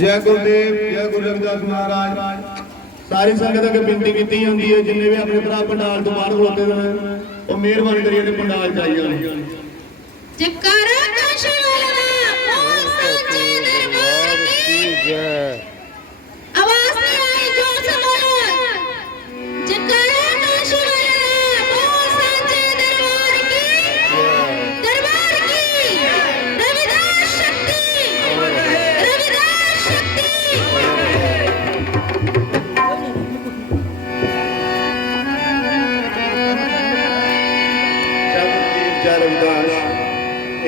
जय गुरुदेव, जय गुरु रविदास महाराज। सारी संगत अगर बेनती की होंगी है, जिन्हें भी अपने भरा पंडाल तो बाहर खलोते हैं, मेहरबानी करिए पंडाल चाहिए।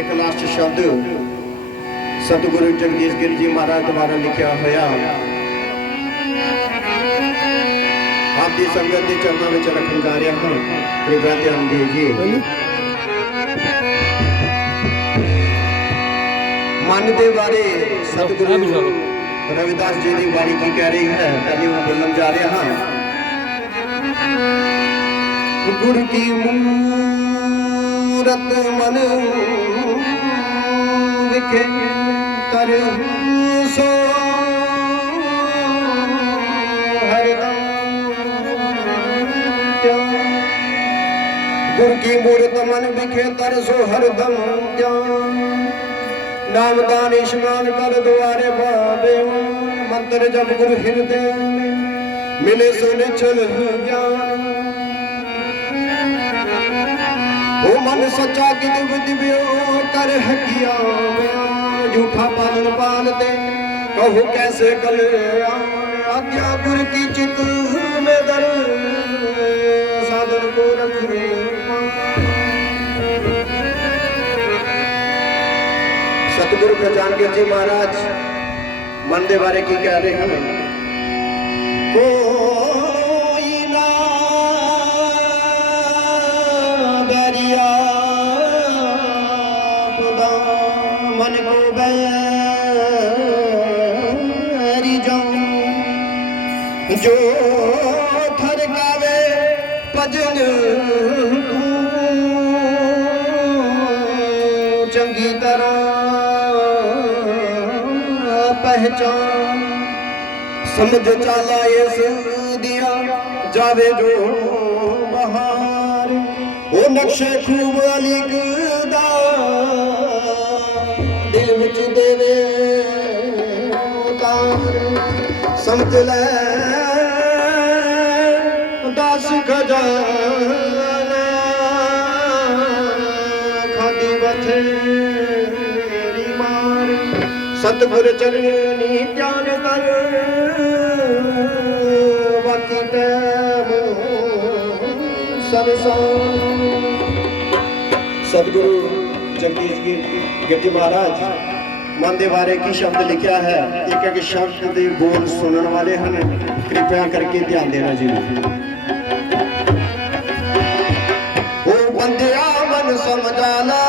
एक लास्ट शब्द सतगुरु जगदीश गिर जी महाराज द्वारा लिखा होया आपकी संगत के चरणों में रखने जा रहा हूं, कृपया ध्यान दीजिए। मन के बारे सतगुरु रविदास जी की बाणी की कह रही है, पहले वो बोलने जा रहा हूं। गुरु की मूरत मन विखे कर सो हरदम गुरु की मूरत मन विखे तर सो हरदम नाम दान स्नान कर द्वारे बाबे मंत्र जब गुरु हृदय मिले सो निचल ज्ञान वो मन सच्चा कि दिव्यो कर हकिया झूठा पालन पालते कहू कैसे कल्याण आज्ञा गुरु की चित में दर साधन को रख सतगुरु प्रजान गिर जी महाराज मन के बारे की कह रहे हैं। मन को बैरी जाऊं जो थरकावे भजन चंगी तरह पहचान समझ चाला इस दिया जावे जो बहार वो नक्शे खूब लिखदा दिल विच देवे उतार समझ ले दास खजाना खादी बथेरी मार सतगुर चरनी ध्यान कर बाकी टैम सरसान। सतगुरु जगदीश गिर जी महाराज मन के बारे की शब्द लिखा है, एक एक शब्द के बोल सुनने वाले हैं, कृपया करके ध्यान देना जी। वो बंदिया मन समझाना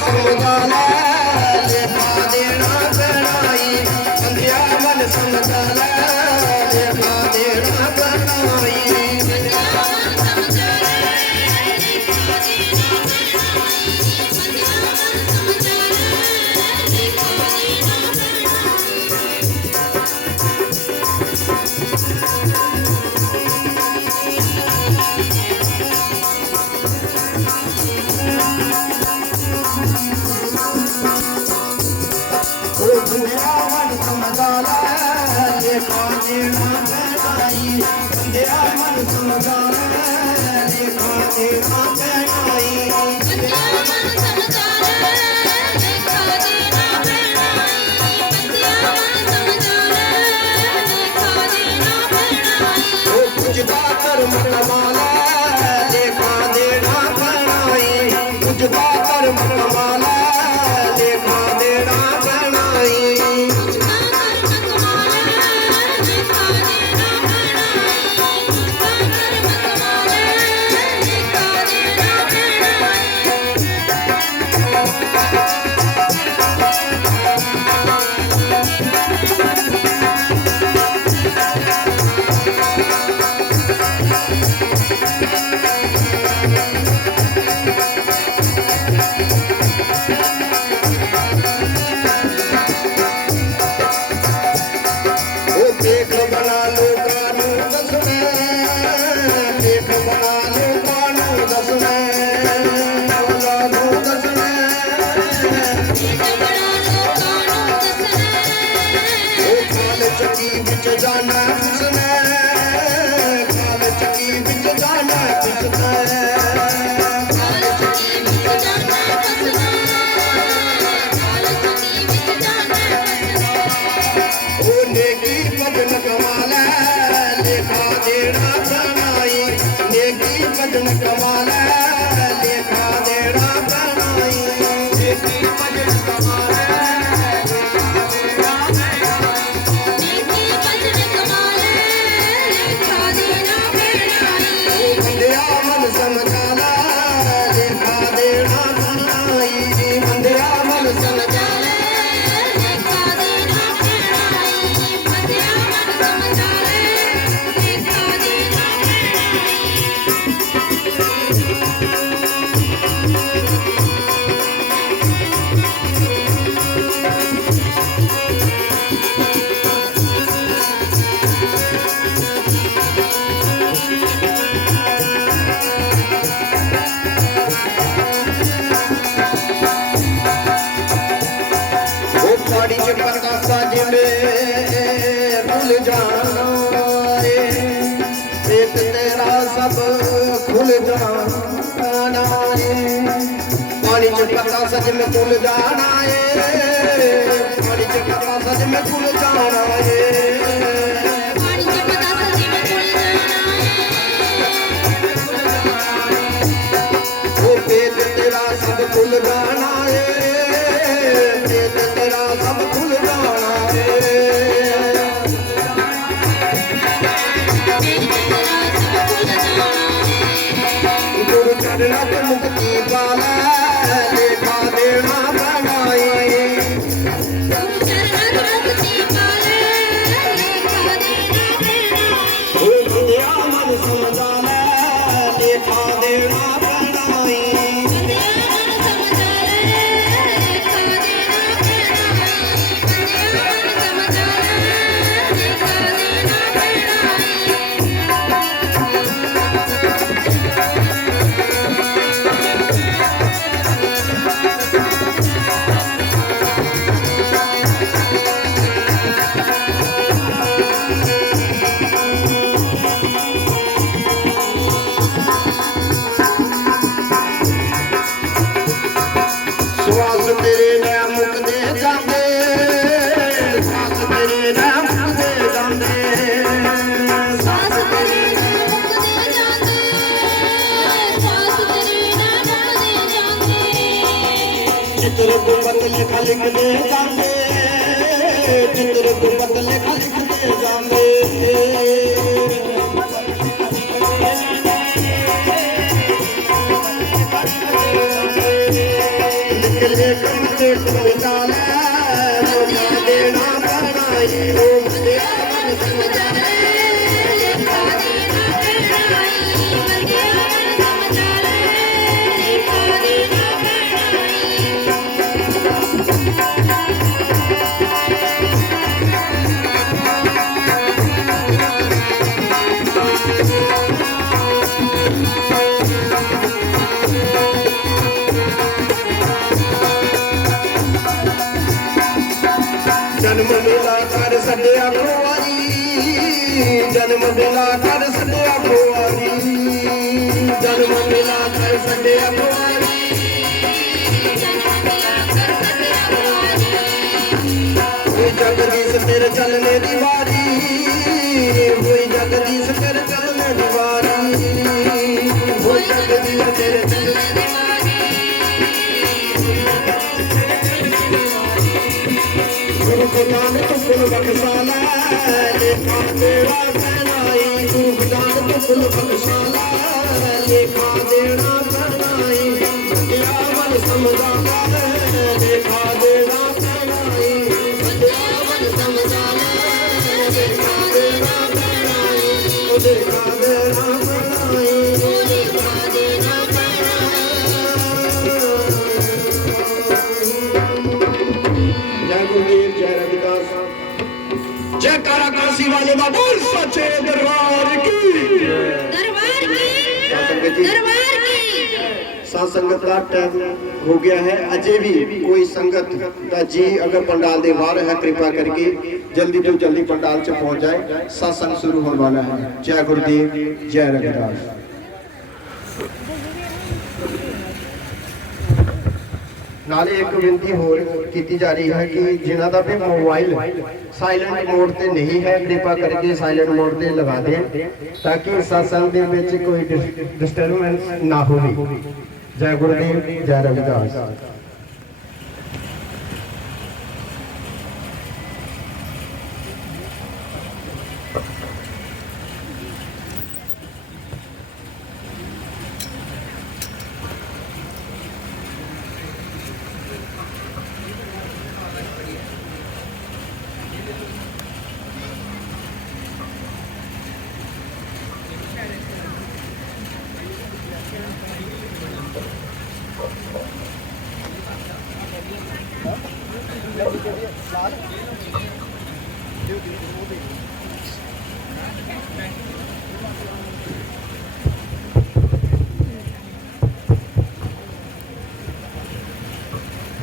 समझाना बंदिया मन समझा ले लेखा देना पैनाई बंदिया मन समझा ले लेखा देना पैनाई बंदिया मन समझा ले लेखा देना पैनाई बंदिया मन समझा ले लेखा देना पैनाई ओ कुछदा कर्म कमाला लेखा देना पैनाई कुछदा कर्म कमाला लेखा देना पैनाई कुछदा कर्म कमाला लेखा देना पैनाई कुछदा कर्म कमाला लेखा देना देख बना लो कानू दसने देख बना लो कानू दसने कानू दसने देख बना लो कानू दसने ओ काल चकी बिच जाना किसने काल चकी बिच जाना किसने काल चकी बिच जाना किसने काल चकी बिच जाना किसने ओ नेकी भजन कमाला लेखा देना पैनाई नेकी भजन कमाला लेखा देना पैनाई नेकी भजन कमाला लेखा देना पैनाई नेकी भजन कमाला लेखा देना पैनाई बंदिया मन समझा ले लेखा देना पैनाई बंदिया मन समझा ले लेखा देना पैनाई बंदिया मन समझा ले लेखा देना वो पाड़ी च पक्का साज में भूल जाना रे एक तेरा सब खुल जाना रे पानी च पक्का सज में खुल जाना है पानी च पक्का सज में खुल जाना है पानी च पक्का सज में खुल जाना है वो पेट तेरा सब खुल जाना है पेट तेरा सब खुल जाना है गुरु चरणा ते मुक्ति पाला लेखा देना पैनाई गुरु चरणा ते मुक्ति पाला लेखा देना पैनाई ओ बंदिया मन समझा ले लेखा देना पैनाई बंदिया मन समझा ले लेखा देना पैनाई बंदिया मन समझा ले लेखा देना पैनाई श्वास तेरे ने मुकदे जांदे श्वास तेरे ने मुकदे जांदे श्वास तेरे ने मुकदे जांदे श्वास तेरे ने मुकदे जांदे चित्र गुंबद लिखा लिखदे जांदे चित्र गुंबद लिखा लिखदे जांदे लेख मते खुल जाना लेखा देना पैनाई ओ बंदिया मन समझा ले लेखा देना पैनाई बंदिया मन समझा ले लेखा देना पैनाई जन्म मिला कर सदिया खुआरी जन्म मिला कर सदिया खुआरी जन्म मिला कर सदिया खुआरी जगदीश तेरे चलने दी वारी हुई जगदीश तेरे चलने दी वारी हुई जगदीश तेरे चलने दी वारी गुरु खुदान तो कुल बख्शाला लेखा तेरा पहनाई गुरु खुदान तो कुल बख्शाला लेखा देना पहनाई क्या मन समझाना लेखा देना पहनाई देखा देना पहनाई देखा देना पहनाई जय गुरुदेव जय रविदास जय कारा काशी वाले बाबा सच्चे दरबार की साथ संगत का टाइम हो गया है अजय भी कोई संगत का जी अगर पंडाल दे बाहर है कृपा करके जल्दी तो जल्दी पंडाल से पहुंच जाए सत्संग शुरू होने वाला है जय गुरुदेव जय रविदास नाले एक विनती होर की जा रही है कि जिन्हों का भी मोबाइल साइलेंट मोड ते नहीं है कृपा करके साइलेंट मोड ते लगा दें ताकि सत्संग दे विच कोई डिस्टर्बेंस ना हो जय गुरुदेव जय रविदास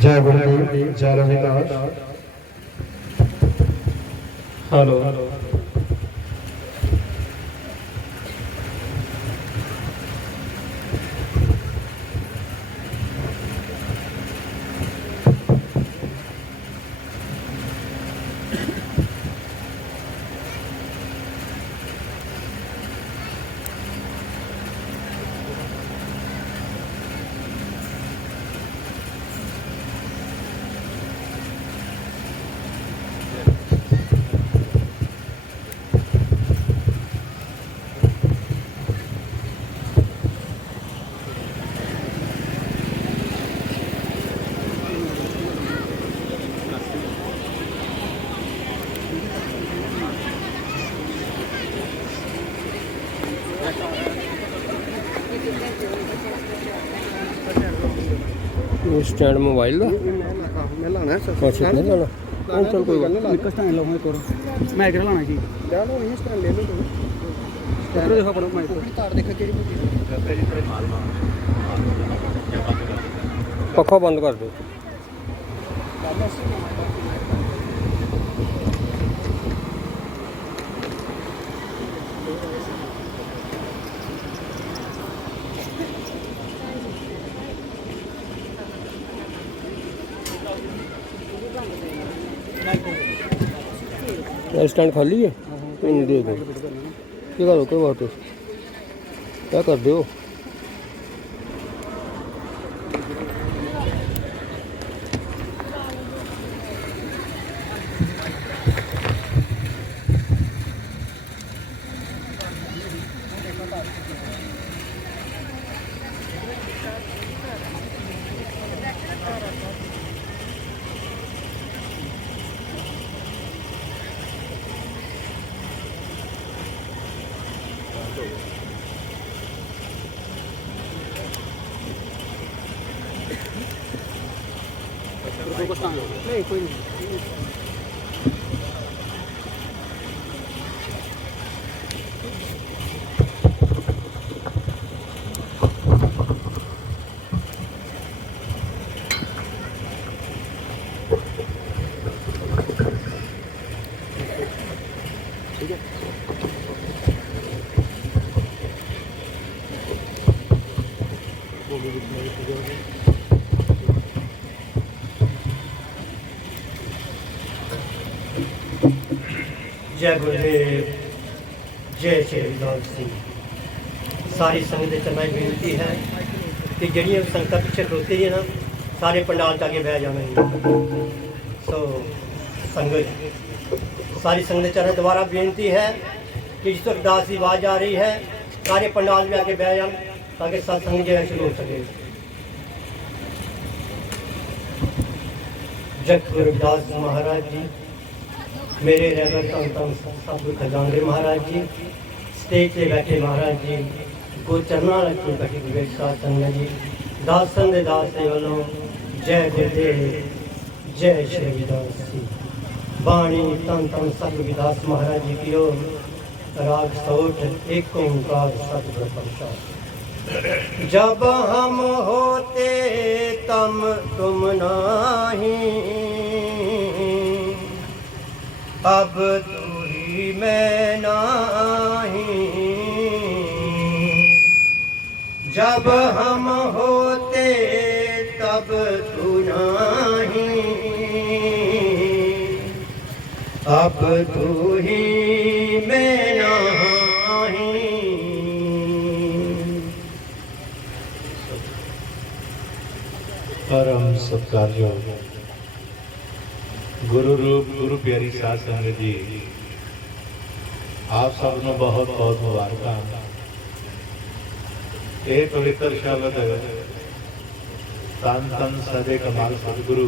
जय गुरुदेव जय रविदास हेलो स्टैंड मोबाइल का मैं लाना है अच्छा नहीं लाना ਉਹ ਚਲ ਕੋਈ ਗੱਲ ਨਹੀਂ ਇੱਕ ਸਟੈਂਡ ਲਾਉਂ ਇੱਕ ਹੋਰ ਮੈਂ ਕਿਹੜਾ ਲਾਣਾ ਜੀ ਲੈ ਲਓ ਇਹ ਸਟੈਂਡ ਲੈ ਲਓ ਸਟੈਂਡ ਦੇਖੋ ਪਰ ਮੈਂ ਤਾਰ ਦੇਖ ਕਿਹੜੀ ਪੱਖਾ ਬੰਦ ਕਰ ਦਿਓ स्टैंड खाली है दे दो क्या करो कोई बात क्या कर दो नहीं कोई नहीं जय गुरुदेव, जय श्री रविदास सिंह। सारी संगत के चरणों में बेनती है कि जड़ियाँ संगत पिछे खड़ोती हैं ना, सारे पंडाल जाके बह जाना है। सो संगत, सारी संगत के चरणों में दोबारा बेनती है कि जिस वक्त दास की आवाज़ आ रही है, सारे पंडाल में आके बह जान ताकि सत्संग जो है शुरू हो सके। जय गुरु रविदास महाराज जी, मेरे रहबर संतन सतगुरु खजानदे महाराज जी, स्टेज पे बैठे महाराज जी, गुरचरणा रखी बैठी गुरु साध संगत जी, दासन दे दास दे वलों जय गुरुदेव, जय श्री रविदास जी। बाणी तन तन सतगुरु रविदास महाराज जी की ओर, राग सोठ एक ओंकार सतगुरु प्रसाद। जब हम होते तम तुम नाही, अब तू ही मैं नाही। जब हम होते तब तू नाही, अब तू ही मैं नाही। परम सत्कारयोग गुरु रूप गुरु प्यारी साध संगत जी, आप सब ਨੂੰ बहुत बहुत मुबारक। ये पवित्र शब्द तन तन सदे कमाल सतगुरु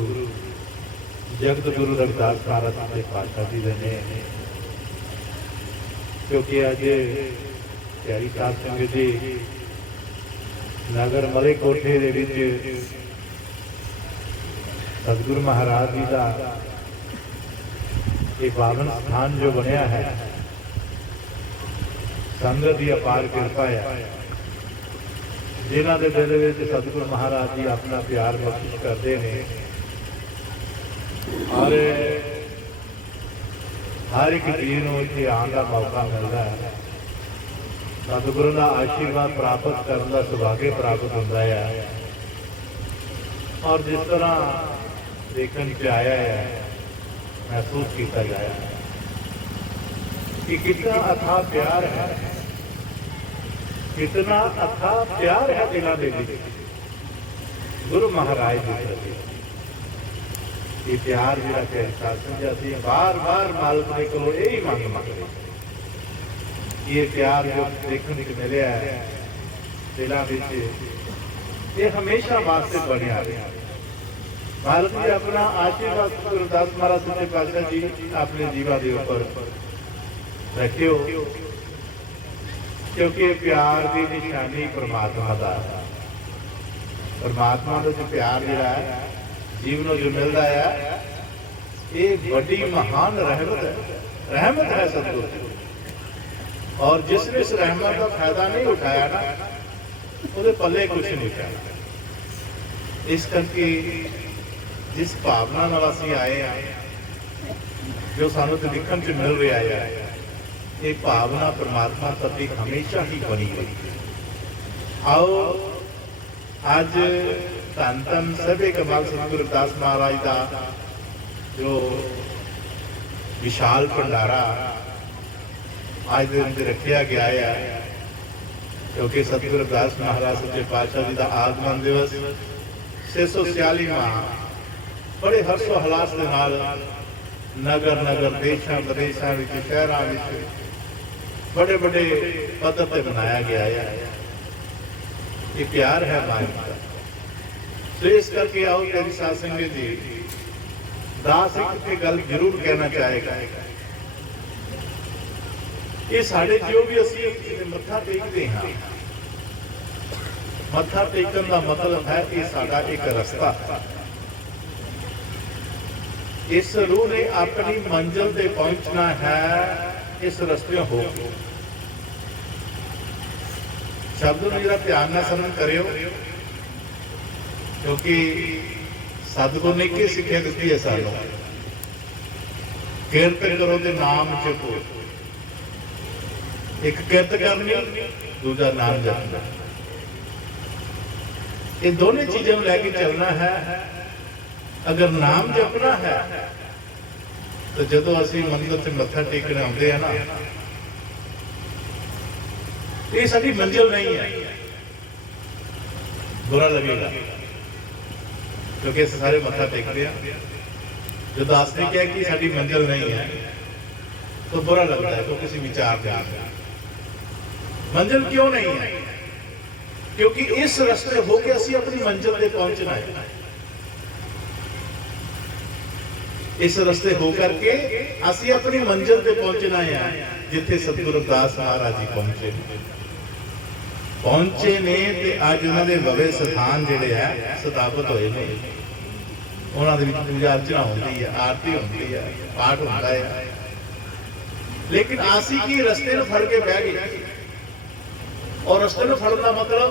जगत गुरु रविदास महाराज के पातशाह जी ने, क्योंकि अज प्यारी साध संगत जी नगर मले कोठे दे विच सतगुरु महाराज जी का ये पावन स्थान जो बनया है, संगत की अपार कृपा है। जिन्हों के दिल में सतगुरु महाराज जी अपना प्यार महसूस करते हैं और हर एक जीव को इतने आने का मौका मिलता है, सतगुरु का आशीर्वाद प्राप्त करने का सौभाग्य प्राप्त होता है। और जिस तरह देखने पे आया है, महसूस किया गया है कि कितना अथाह प्यार है, कितना अथाह प्यार है दिलों के विच गुरु महाराज जी प्रति। ये प्यार जिहड़ा प्यारी साध संगत जी बार बार मालिक ने को यही मंग मंगते, ये प्यार जो देखने को मिले है दिलों विच, ये हमेशा वास्ते बनिया रहा। मालिक जी अपना आशीर्वाद गुरु रविदास महाराज सच्चे पातशाह जी अपने जीवा के ऊपर रखियो, क्योंकि प्यार की निशानी परमात्मा का, परमात्मा का जो प्यार जिहड़ा है जीवन जो मिलता है, ये बड़ी महान रहमत है, रहमत है सतगुरु। और जिसने इस रहमत का फायदा नहीं उठाया ना, उसके पल्ले कुछ नहीं उठाया। इस करके जिस भावना नाल असीं आए हैं, जो सानू दिखण च मिल रहा है, ये भावना परमात्मा प्रति हमेशा ही बनी हुई। आओ अज धन धन सभे कमाल सतगुरु रविदास महाराज का जो विशाल भंडारा आज दिन से रखा गया है, क्योंकि सतगुरु रविदास महाराज सच्चे पातशाह जी का आगमन दिवस 646वां बड़े हर्षो हलास के नाल नगर नगर देशों प्रदेशों शहरों बड़े बड़े पद्धर पर मनाया गया है। ये प्यार है मालिक का। तो इस करके आओ तेरी साध संगत जी, दास एक गल जरूर कहना चाहेगा, ये साढ़े जो भी असीं मत्था टेकते हैं, मत्था टेकन का मतलब है ये साडा एक रस्ता। इस रूह ने अपनी मंजिल पे पहुंचना है, इस रस्ते हो। शब्द में जरा ध्यान न समझ करियो, क्योंकि सतगुरु ने की सिक्ख्या दी है सानू, किरत करो ते नाम जपो। एक किरत करनी, दूजा नाम जपना। ये दोनों चीजें लेके चलना है। अगर नाम जपना है तो जदों असीं मंदिर से मत्था टेकने आउंदे हैं ना, ये साडी मंजिल नहीं है, बुरा लगेगा क्योंकि असीं सारे मत्था टेकते हैं। जो दास ने कहा कि साडी मंजिल नहीं है तो बुरा लगता है, तो किसी विचार में मंजिल क्यों नहीं है? क्योंकि इस रास्ते होके असीं अपनी मंजिल पे पहुंचना है। इस रास्ते होकर के असीं अपनी मंजिल पे पहुंचना है, जिथे सतगुरु रविदास महाराज जी पहुंचे ने ते अज उन्हां दे भवे स्थान जिहड़े है स्थापित होए ने। उन्हां दे विच पूजा अर्चना होंदी है, आरती होंदी है, पाठ होंदा है। लेकिन असीं की रस्ते नूं फड़ के बह गए, और रस्ते नूं फड़न दा मतलब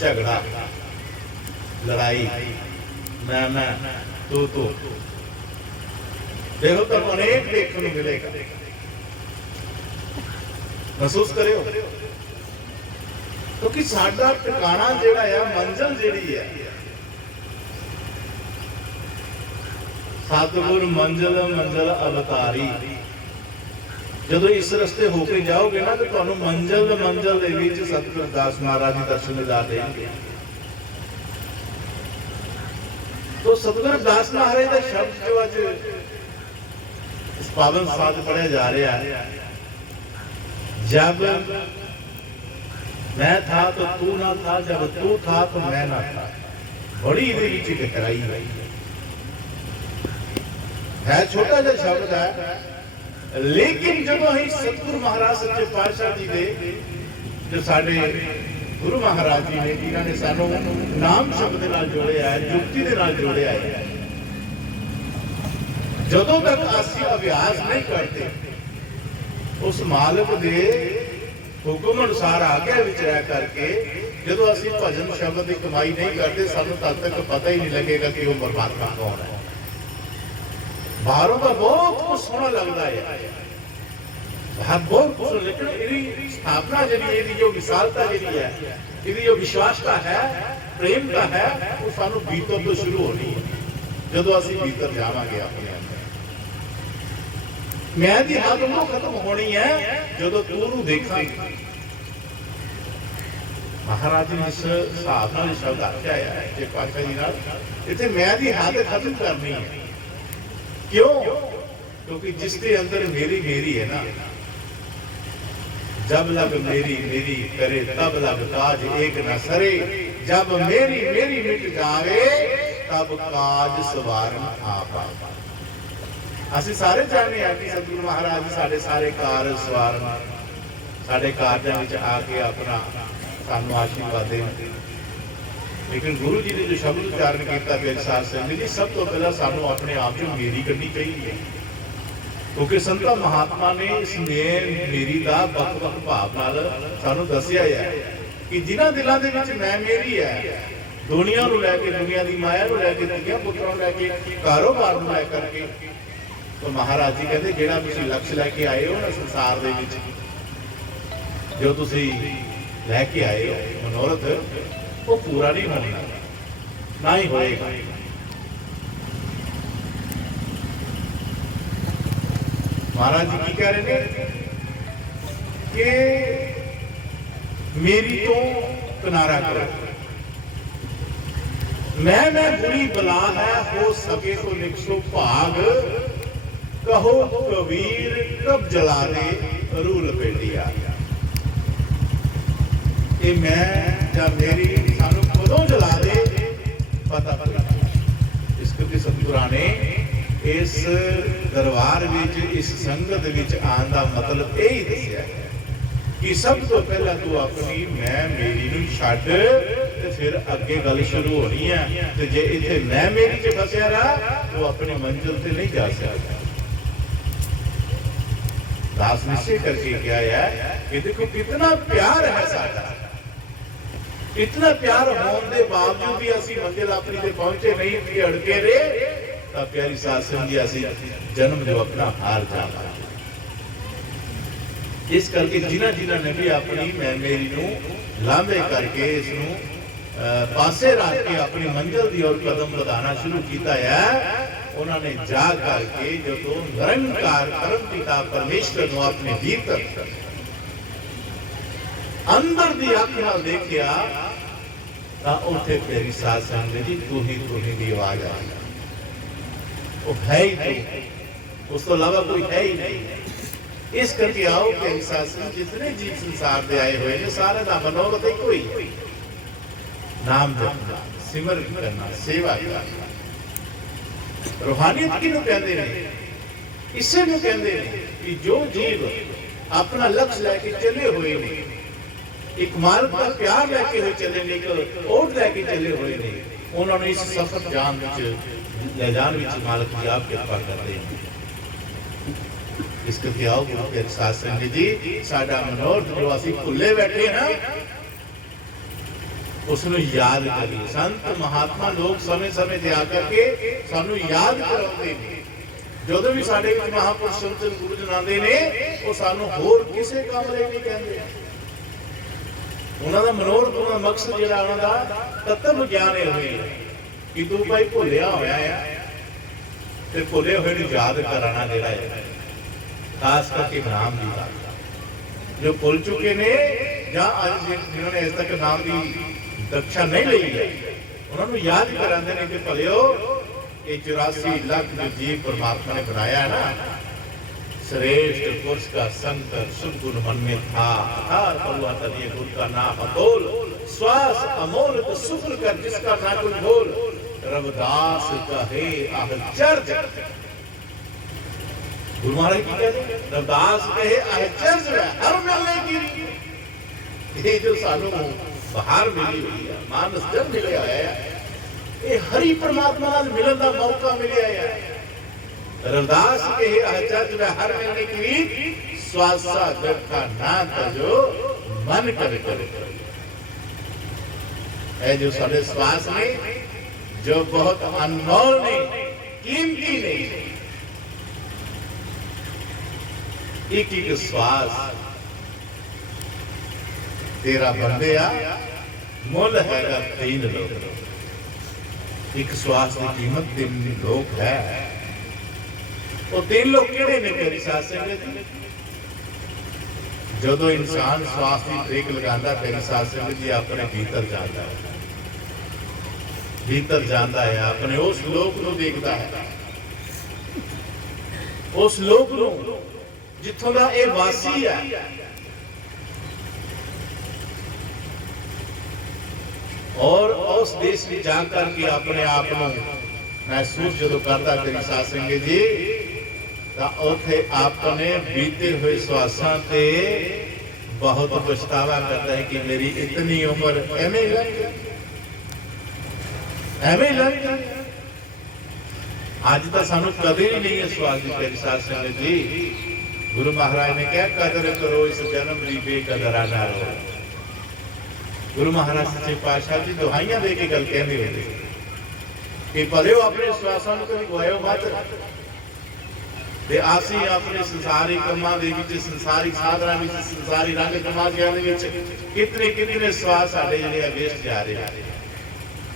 झगड़ा, लड़ाई, मैं तू। देखो तो अनेक देखने को मिलेगा, महसूस करियो। क्योंकि साडा ठिकाना जिहड़ा है, मंजिल जिहड़ी है, सतगुर मंजिल मंजिल अवतारी। जदों इस रस्ते होके जाओगे ना तो तुहानू मंजिल दे विच सतगुरु रविदास महाराज जी दर्शन दिला देंगे। तो सतगुरु रविदास महाराज का शब्द जो अज इस पावन साध पढ़िया जा रहा है, जब मैं था तो तू ना था, जब तू था तो मैं ना था, बड़ी गहराई है। छोटा सा शब्द है, लेकिन जब अं सतगुरु महाराज सच्चे पातशाह जी दे, जो साडे गुरु महाराज जी ने, जिन्होंने सानू नाम शब्द दे नाल जोड़िया है, जुक्ति दे नाल जोड़िया है, जदों तक असीं अभ्यास नहीं करते उस मालिक दे हुक्म अनुसार आज्ञा विच रह करके, जदों असीं भजन शब्द की कमाई नहीं करते, सानू तद तक पता ही नहीं लगेगा कि वो परमात्मा कौन है। बाहरों का बहुत कुछ सोहना लगता है, बहुत कुछ, लेकिन इहदी स्थापना जी, जो विशालता जी है, इहदी जो विश्वासता है, प्रेम का है, वो सानू भीतर तो शुरू होनी है। जदों असीं भीतर जावांगे अपने अंदर, मैं दी हद उदों खत्म होनी है जदों तू नूं देखांगे। महाराज ने इस हिसाब नाल शब्द आख्या है जे पातशाह जी नाल, इत्थे मैं दी हद खत्म करनी है। क्यों? क्योंकि जिसके अंदर मेरी मेरी है ना, जब लग मेरी मेरी करे तब लग काज एक न सरे, जब मेरी मेरी मिट जावे तब काज सवारन आप आए। ਅਸੀਂ ਸਾਰੇ ਜਾਣਦੇ ਹਾਂ कि सतगुरु महाराज जी साडे सारे कारज सवारन, साडे कारजां विच आके अपना सानू आशीर्वाद देण। लेकिन गुरु जी ने जो शब्द उच्चारण किया फिर साध संगत जी, सब तो पहला सानू अपने आप चों मेरी कड्ढनी चाहिए, क्योंकि संतां महात्मा ने इस मेरी का वख-वख भाव नाल सानू दस्सिया है कि जिन्हां दिलां दे विच मैं मेरी है, दुनिया नूं लैके, दुनिया दी माया नूं लैके, धीआं पुत्रां नूं लैके, कारोबार नूं लै करके, तो महाराज जी कहते जिहड़ा तुसीं लक्ष्य लैके आए हो ना संसार दे विच, जो तुसीं लैके आए हो मनोरथ, वो पूरा नहीं होना, ना ही होएगा। महाराज जी की कह रहे हैं कि मेरी तो किनारा करो, मैं बुरी बला है, हो सके तो निकसो भाग, कहो कबीर कब जला दे रू लपेटिया। ये मैं या मेरी सानू कदों जला दे पता नहीं। इस करके सतगुरां ने इस दरबार विच, इस संगत विच आने का मतलब यही दस्सिया है कि सब तो पहला तू अपनी मैं मेरी नूं छड्ड ते फिर अगे गल शुरू होनी है। ते जे इत्थे मैं मेरी च फसिया रहा तो अपनी मंजिल ते नहीं जा सकता। दास निश्चय करके क्या है कि देखो कितना प्यार है साडा, इतना प्यार होने के बावजूद भी असी मंजिल अपनी ते पहुंचे नहीं, कि अड़के रहे, तब प्यारी साध संगत जी असी जन्म जो अपना हार जावा। इस करके जिन्हां ने भी अपनी मैं मेरी नूं लांभे करके इसनूं पासे रख के अपनी मंजिल दी ओर कदम बढ़ाना शुरू किया है, उन्होंने जा करके जो तो निरंकार परम पिता परमेश्वर को अपने भीतर अंदर दी अख नाल देखिया तां उत्थे तेरी साध संगत जी तू ही दी आवाज आ गई। वो है ही नहीं, उस तो अलावा कोई है ही नहीं। इस करके आओ कि साध संगत जितने जीव संसार दे आए हुए ने सारे दा मनोरथ एक ही, नाम जपना, सिमरन करना, सेवा करना। रूहानियत किनू कहते हैं? इसे नूं कहते हैं कि जो जीव अपना लक्ष्य लैके चले हुए ने, एक मार्ग का प्यार लैके हुए चले ने, एक ओट लैके चले हुए ने, उन्होंने इस सफर जान ले जान विच मालिक जी आप कृपा करते हैं। इस करके आओ गुरु के साथ संगत जी साडा मनोरथ जो असीं भुल्ले बैठे हैं उसनूं याद करिए। संत महात्मा लोग समय समय ते आकर के सानू याद कराते हैं। ਜਦੋਂ भी साडे विच महापुरुष संत गुरु जन आंदे ने वो सानू होर किसे काम लई नहीं कहंदे। उन्हां दा मनोरथ उन्हां दा मकसद जिहड़ा उन्हां दा तत्व ज्ञान है होई कि तू भाई भुलिया होया है ते भुले होए नूं याद कराना जिहड़ा है खास करके नाम दी बात जो भुल चुके ने ਜਾਂ ਅੱਜ ਜਿਨ੍ਹਾਂ ਨੇ ਇਸ ਤੱਕ ਨਾਮ ਦੀ दक्षा नहीं ली है उन्होंने याद कराते हैं कि भलियो ये 84 लाख जो जीव परमात्मा ने बनाया है ना, श्रेष्ठ पुरुष का संकर सुगुण मन में था गुरु का नाम अबोल श्वास अमोल तो शुक्र कर जिसका ना कोई बोल रविदास कहे आहचर्य। गुरु महाराज की कहते हैं रविदास कहे आहचर्य हर मिलने की ये जो सालों बाहर मिली हुई है मानस जब मिले आया ये हरि परमात्मा नाल मिलन दा मौका मिले आया। रविदास के आचार्य हर मिलने की स्वासा जब ना तजो मन कर है जो सारे श्वास में जो बहुत अनमोल ने कीमती नहीं एक एक श्वास तेरा बंदे मुल हैगा 3 लोग। एक श्वास की कीमत 3 लोग है। वो 3 लोग केड़े ने तेरी साथ संगत? जदों इंसान श्वास की ब्रेक लगाता तेरी साथ संगत जी अपने भीतर जाता है, भीतर जाता है अपने उस लोक को देखता है, उस लोक को जिथों का ये वासी है और उस देश में जाकर के अपने आप को महसूस जो करता तेरी साथ संगत जी तो उथे अपने बीते हुए श्वासां ते बहुत पछतावा करता है कि मेरी इतनी उम्र एवं लग आज तो सानू कदर ही नहीं है श्वास की तेरी साथ संगत जी। गुरु महाराज ने क्या कदर करो इस जन्म की बेकदरा ना रहो। गुरु महाराज सच्चे पातशाह जी दुहाइयां दे के गल कहते हुए कि भले अपने श्वासां नूं कभी गवाओ मत ते आसी अपने संसारी कमां दे विच संसारी साधनां विच संसारी रंग तमाशियां दे विच कितने कितने श्वास साडे जिहड़े वेस्ट जा रहे हैं।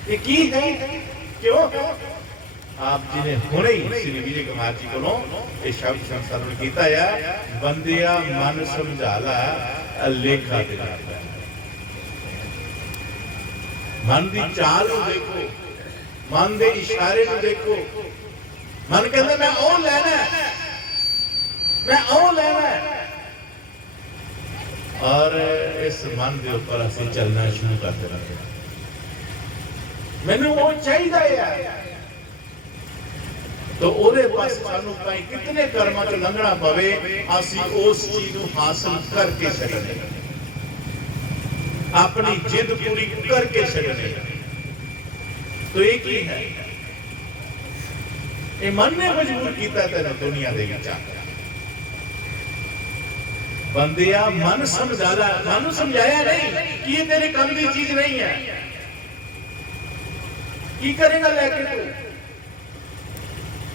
ये की है क्यों आप जी ने हुणे ही श्री विजय कुमार जी कोलों ये शब्द संस्मरण कीता है बंदिया मन समझाला लेखा दे मन की चाल देखो मन के इशारे देखो मन कहते मैं ओ लेना मैं ओ लेना और इस मन के ऊपर असं चलना शुरू कर देना मैनू वो चाहिए तो ओदे पास सानू भाई कितने कर्मां चों लंघना पवे असीं उस चीज नूं हासिल करके छड्डणे अपनी जिद पूरी करके छड्डणे तो एक ही है ये मन ने मजबूर किया तेरे दुनिया दे विच बंदिया मन समझाला मन समझाया नहीं कि ये तेरे काम की चीज नहीं है की करेगा लेके तू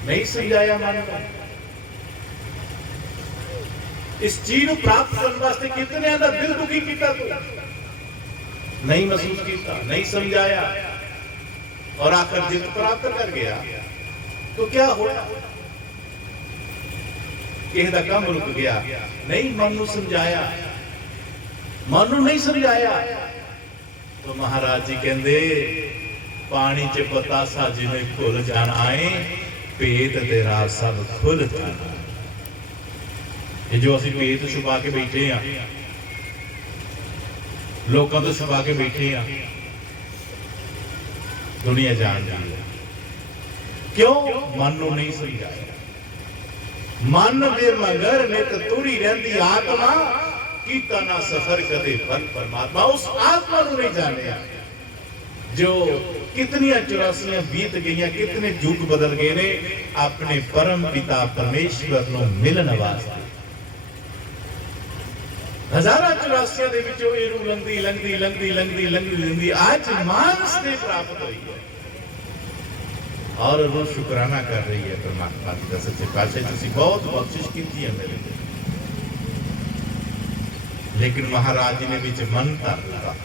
नहीं समझाया मन को इस चीज को प्राप्त करने वास्ते कितने अंदर दिल दुखी किया तू नहीं महसूस किया नहीं समझाया और आकर जिद प्राप्त कर गया तो क्या होया? किसी का काम रुक गया, नहीं मन को समझाया, मन को नहीं समझाया, तो महाराज जी कहते पानी च पतासा जिन्हें खुल जाना है, पेट तेरा सब खुल जाना। ये जो असी पेट छुपा के बैठे हैं, लोगों तो छुपा के बैठे हैं, दुनिया जान रही है। क्यों? मन को नहीं समझाया। मन दे मगर नित तुरी रहती आत्मा, कीता ना सफर कदे फल परमात्मा। उस आत्मा को नहीं जाने जो कितनी 84 बीत गई, कितने युग बदल गए ने अपने परम पिता परमेश्वर को मिलने वास्ते। हजारा 84 दे विचों ये रूह लंघदी लंघदी लंघदी लंघदी लंघदी लंघदी आज मानस ने प्राप्त हुई है और वो शुक्राना कर रही है परमात्मा की। सच्चे पातशाह तुसी बहुत बख्शिश की है मेरे लिए, लेकिन महाराज जी ने विच मन कर दिता,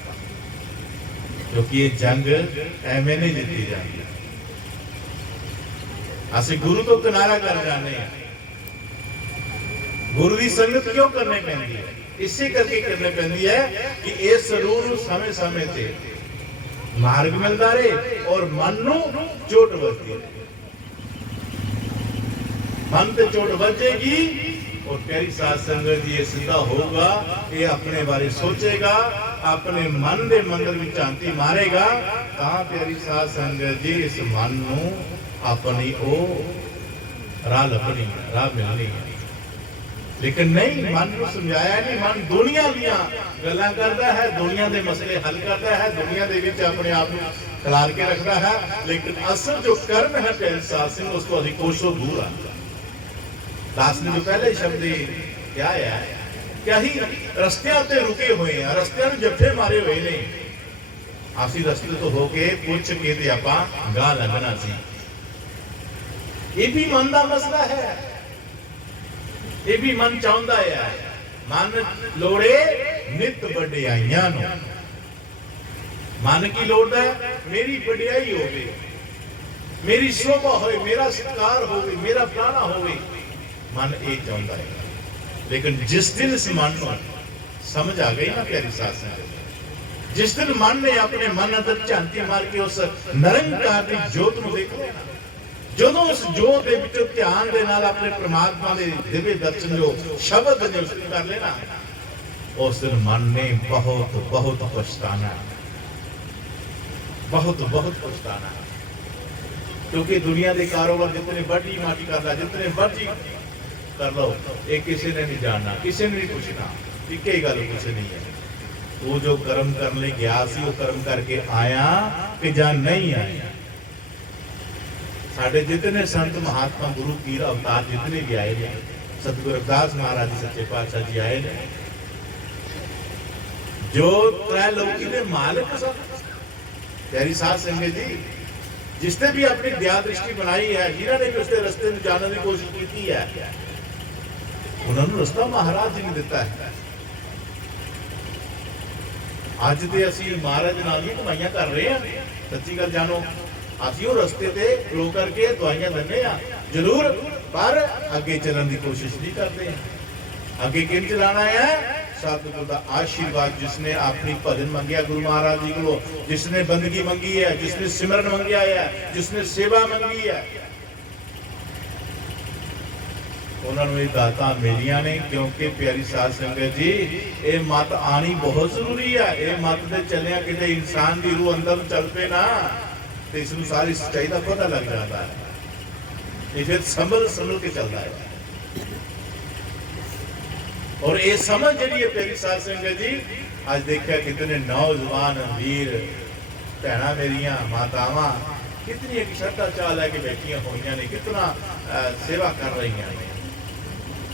क्योंकि ये जंग एवं नहीं जीती जाती। असि गुरु तो किनारा कर जाने, गुरु की संगत क्यों करने पैंदी है? इसी करके करने पैंदी है कि इस जरूर समय समय से मार्ग मिलता रहे और मन नू चोट बजती है। मन ते चोट बजेगी और प्यारी साध संगत जी ये सीधा होगा, ये अपने बारे सोचेगा, अपने मन दे मंदिर में शांति मारेगा, तां प्यारी साध संगत जी इस मन नू अपनी ओ राह लभनी, राह मिलनी है। लेकिन नहीं, मन को समझाया नहीं। मन दुनिया दियां गल्लां करता है, दुनिया के मसले हल करता है, दुनिया के विच अपने आप को खिलार के रखता है, लेकिन असल जो कर्म है प्यारे साध संगत उसको अधिक कोसों दूर आ। दास ने जो पहले शब्द क्या है, क्या ही रस्तियां ते रुके हुए हैं, रस्तियां नूं जफ्फे मारे हुए ने, आसी रस्ते तो होके पुछ के ते आपां गाह लगना सी। ये भी मन का मसला है, ये भी मन चाहता है। मन लोड़े नित वडियाइयां नूं, मन की लोड़ है मेरी वडियाई होवे, मेरी शोभा होवे, मेरा सत्कार होवे, मेरा फलाना होवे, मन ये चाहता है। लेकिन जिस दिन इस मन को समझ आ गई ना प्यारी साध संगत, जिस दिन मन ने अपने मन अंदर झांती मार के उस निरंकार की जोत को देख लिया, ਜਦੋਂ ਉਸ ਜੋਤ ਦੇ ਵਿੱਚੋਂ ਧਿਆਨ ਦੇ ਨਾਲ ਆਪਣੇ ਪ੍ਰਮਾਤਮਾ ਦੇ ਦਿव्य ਦਰਸ਼ਨ ਜੋ ਸ਼ਬਦ ਨੇ ਉਸ ਨੂੰ ਕਰ ਲੈਣਾ, ਉਸ ਦਿਨ ਮਨ ਨੇ ਬਹੁਤ ਬਹੁਤ ਪਛਤਾਨਾ, बहुत बहुत पछताना। क्योंकि दुनिया के कारोबार जितने बड़ी माटी करता, जितने मर्जी कर लो, ये किसी ने नहीं जानना, किसी ने नहीं पूछना, एक ही गल कुछ नहीं है। वो जो कर्म करने गया सी, वो कर्म करके आया कि जां नहीं आया। साढ़े जितने संत महात्मा गुरु पीर अवतार जितने भी आए हैं, सतगुरु रविदास महाराज जी सच्चे पातशाह जी आए हैं, जो त्रैलोकी के मालिक सब प्यारी साध संगत जी, जिसने भी अपनी दया दृष्टि बनाई है, जिन्होंने भी उसके रस्ते में जाने की कोशिश की है, उन्होंने रस्ता महाराज जी ने दिता है। अज तो असी महाराज नाल ही कमाइयां कर रहे हैं, सच्ची गल जानो, असी वो रस्ते ते रो करके दवाइयां देने जरूर, पर अगे चलने की कोशिश नहीं करते। अगे किन चलाना है? सतगुरु का आशीर्वाद, जिसने अपनी भजन मंगिया गुरु महाराज जी को, जिसने बंदगी मंगी है, जिसने सिमरन मंगिया है, जिसने सेवा मंगी है, उन्होंने दाता मिलिया ने। क्योंकि प्यारी साध संगत जी, ये मत आनी बहुत जरूरी है। ये मत दे चलिया किते इंसान की रूह अंदर चल पे ना, तो इसमें सारी सच्चाई का पता लग जाता है। ये फिर संभल संभल के चलता है। और ये समझ जी प्यारी साध संगत जी, आज देखा कितने नौजवान वीर भैना मेरिया मातावां कितनी एक श्रद्धा चाह लैके बैठिया हुई ने, कितना सेवा कर रही हैं।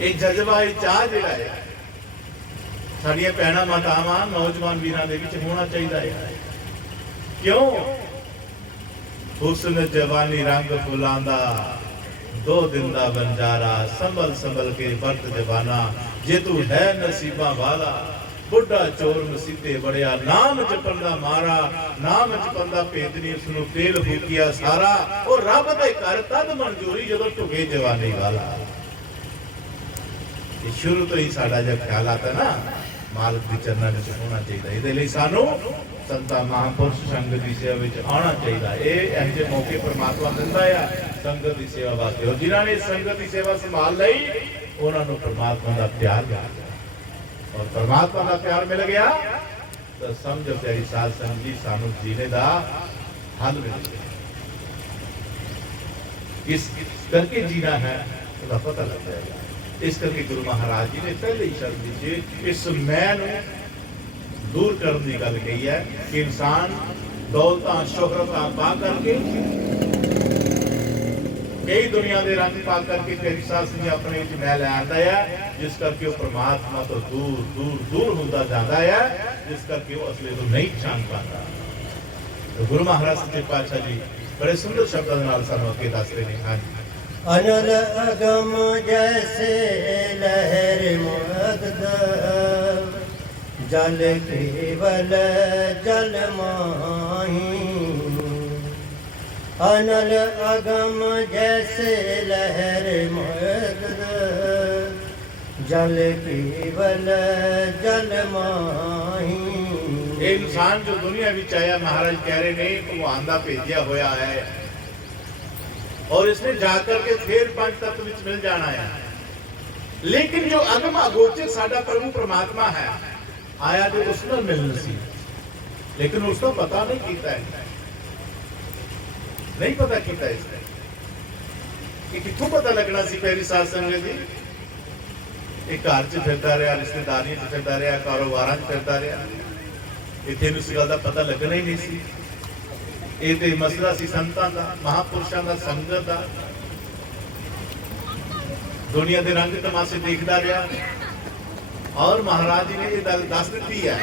एक जज्बा चाह जिहड़ा है साडियां भैना मातावां नौजवान वीरां दे विच होना चाहिए है। क्यों? हुस्न जवानी रंग फुलांदा, 2 दिन दा बंजारा, संभल संभल के बरत जवाना, जे तू है नसीबा वाला, बुढ़ा चोर मसीते बड़िया नाम जपन दा मारा नाम जपन दा भेदनी उसनु तेल फूकिया सारा और रब दे घर तद मंजूरी जदों ढुके जवानी वाला। ये शुरू तो ही साडा जब ख्याल आता ना मालिक दे चरनां विच होना चाहिए। इहदे लई सानू संतां महापुरुष संगत दी सेवा विच आना चाहिए। ये इहो ਜਿਹੇ मौके परमात्मा दिंदा है संगत दी सेवा वास्ते और जिन्हां ने संगत दी सेवा संभाल लई उन्हां नूं परमात्मा दा प्यार मिल गया और परमात्मा का प्यार मिल गया तो समझो तेरी साथ संग जी सानू जीने का हल मिल गया। इस करके जीना है उसका पता लग जाएगा। इस करके गुरु महाराज जी ने पहले ही शब्द दीजिए इस मैं नूं दूर करने की गल कही है कि इंसान दौलत शोहरत पा करके कई दुनिया के रंग पा करके तेरी सास ने अपने विच मैं लै आंदा है जिस करके वो परमात्मा तो दूर दूर दूर होता जाता है जिस करके वो असली तो नहीं पहचान पाता। तो गुरु महाराज सच्चे पातशाह जी बड़े सुंदर शब्दों के नाल सानू अगे दस रहे हैं। हाँ जी अनल अगम जैसे लहर मगध जल केवल जल माही। अनल अगम जैसे लहर मगध जल केवल जल माही। ये इंसान जो दुनिया विच आया महाराज कह रहे ने भगवान दा भेजिया होया है और इसने जाकर के फिर पंच तत्व विच मिल जाना है। लेकिन जो अगम अगोचर साडा प्रभु परमात्मा है आया तो उस नाल मिलना सी लेकिन उसका पता नहीं कीता है, नहीं पता कीता इसने कि कित्थों पता लगना सी। पहली साध संगत जी एक घर च फिरदा रहा, रिश्तेदारियां च फिरदा रहा, कारोबारां च फिरदा रहा, इत्थे इस गल का पता लगना ही नहीं सी। ये तो मसला सी संतां दा महापुरुषां दा संगत दा। दुनिया के रंग तमाशे देखता रहा और महाराज जी ने ये गल दस दी है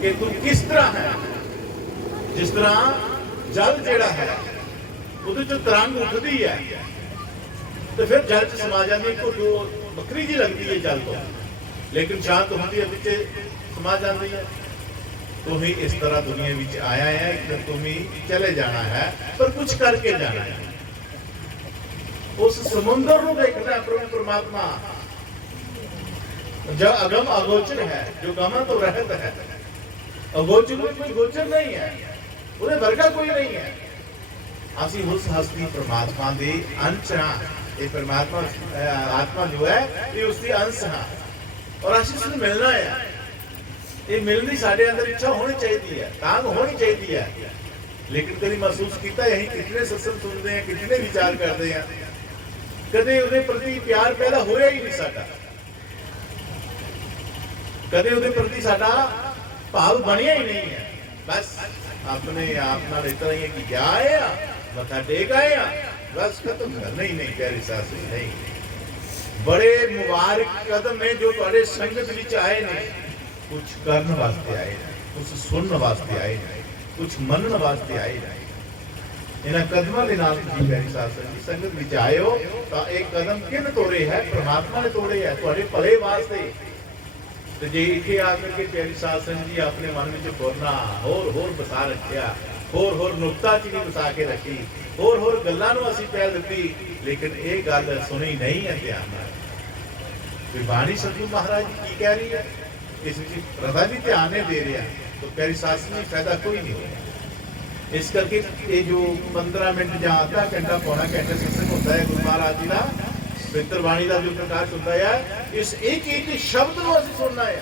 कि तू किस तरह है। जिस तरह जल जेड़ा है उहदे चों तरंग उठदी है तो फिर जल च समा जाती है, घुट बकरी जी लगती है जल तो, लेकिन शांत होती है पिछे समा जाती है। तुम ही इस तरह दुनिया में आया है कि तुम ही चले जाना है पर कुछ करके जाना है। उस समुद्र को देखना प्रभु परमात्मा जो अगम अगोचर है, जो गमा तो रहत है, अगोचर में कुछ गोचर नहीं है, उन्हें वर्गा कोई नहीं है। असी उस हस्ती परमात्मा दे अंश हाँ। ये परमात्मा आत्मा जो है ये उसकी अंश हाँ और असी उसमें मिलना है। ये मिलनी साढ़े अंदर इच्छा होनी चाहिए है, तांग होनी चाहिए है। लेकिन कभी महसूस किया यही कितने सत्संग सुनते हैं, कितने विचार करते हैं, कदे उहदे प्रति प्यार पैदा होया ही नहीं साडा, कदे उहदे प्रति साडा भाव बनिया ही नहीं है। बस अपने आप नाल इतना ही है कि क्या आए मथा टेक आए बस खत्म करना ही नहीं। प्यारी सास नहीं, बड़े मुबारक कदम है जो तुहाडे संगत विच आए ने। कुछ करने वास्ते आए, कुछ सुनने वास्ते आए, कुछ मनने वास्ते आए। इन्हां कदमां दे नाल तुसीं प्यारी सास संगत विच आए हो तां एक कदम किन तोड़े है, परमात्मा ने तोड़े है तुहाडे भले वास्ते। तो जे इत्थे आकर के प्यारी सास जी अपने मन विच होरना होर बसा रखिया, होर नुकताचीनी बसा के रखी, होर गल्लां नूं असीं पहल दित्ती, लेकिन ये गल सुनी नहीं है ध्यान नाल। कोई बाणी सतगुरु महाराज जी की कह रही है, इस प्रभा भी ध्यान नहीं दे रहा तो प्यारी सास में फायदा कोई नहीं होगा। इस करके ये जो 15 मिनट या आधा घंटा पौना घंटा सत्संग होता है गुरु महाराज जी का पवित्र बाणी का जो प्रकाश होता है, इस एक शब्द को असीं सुनना है।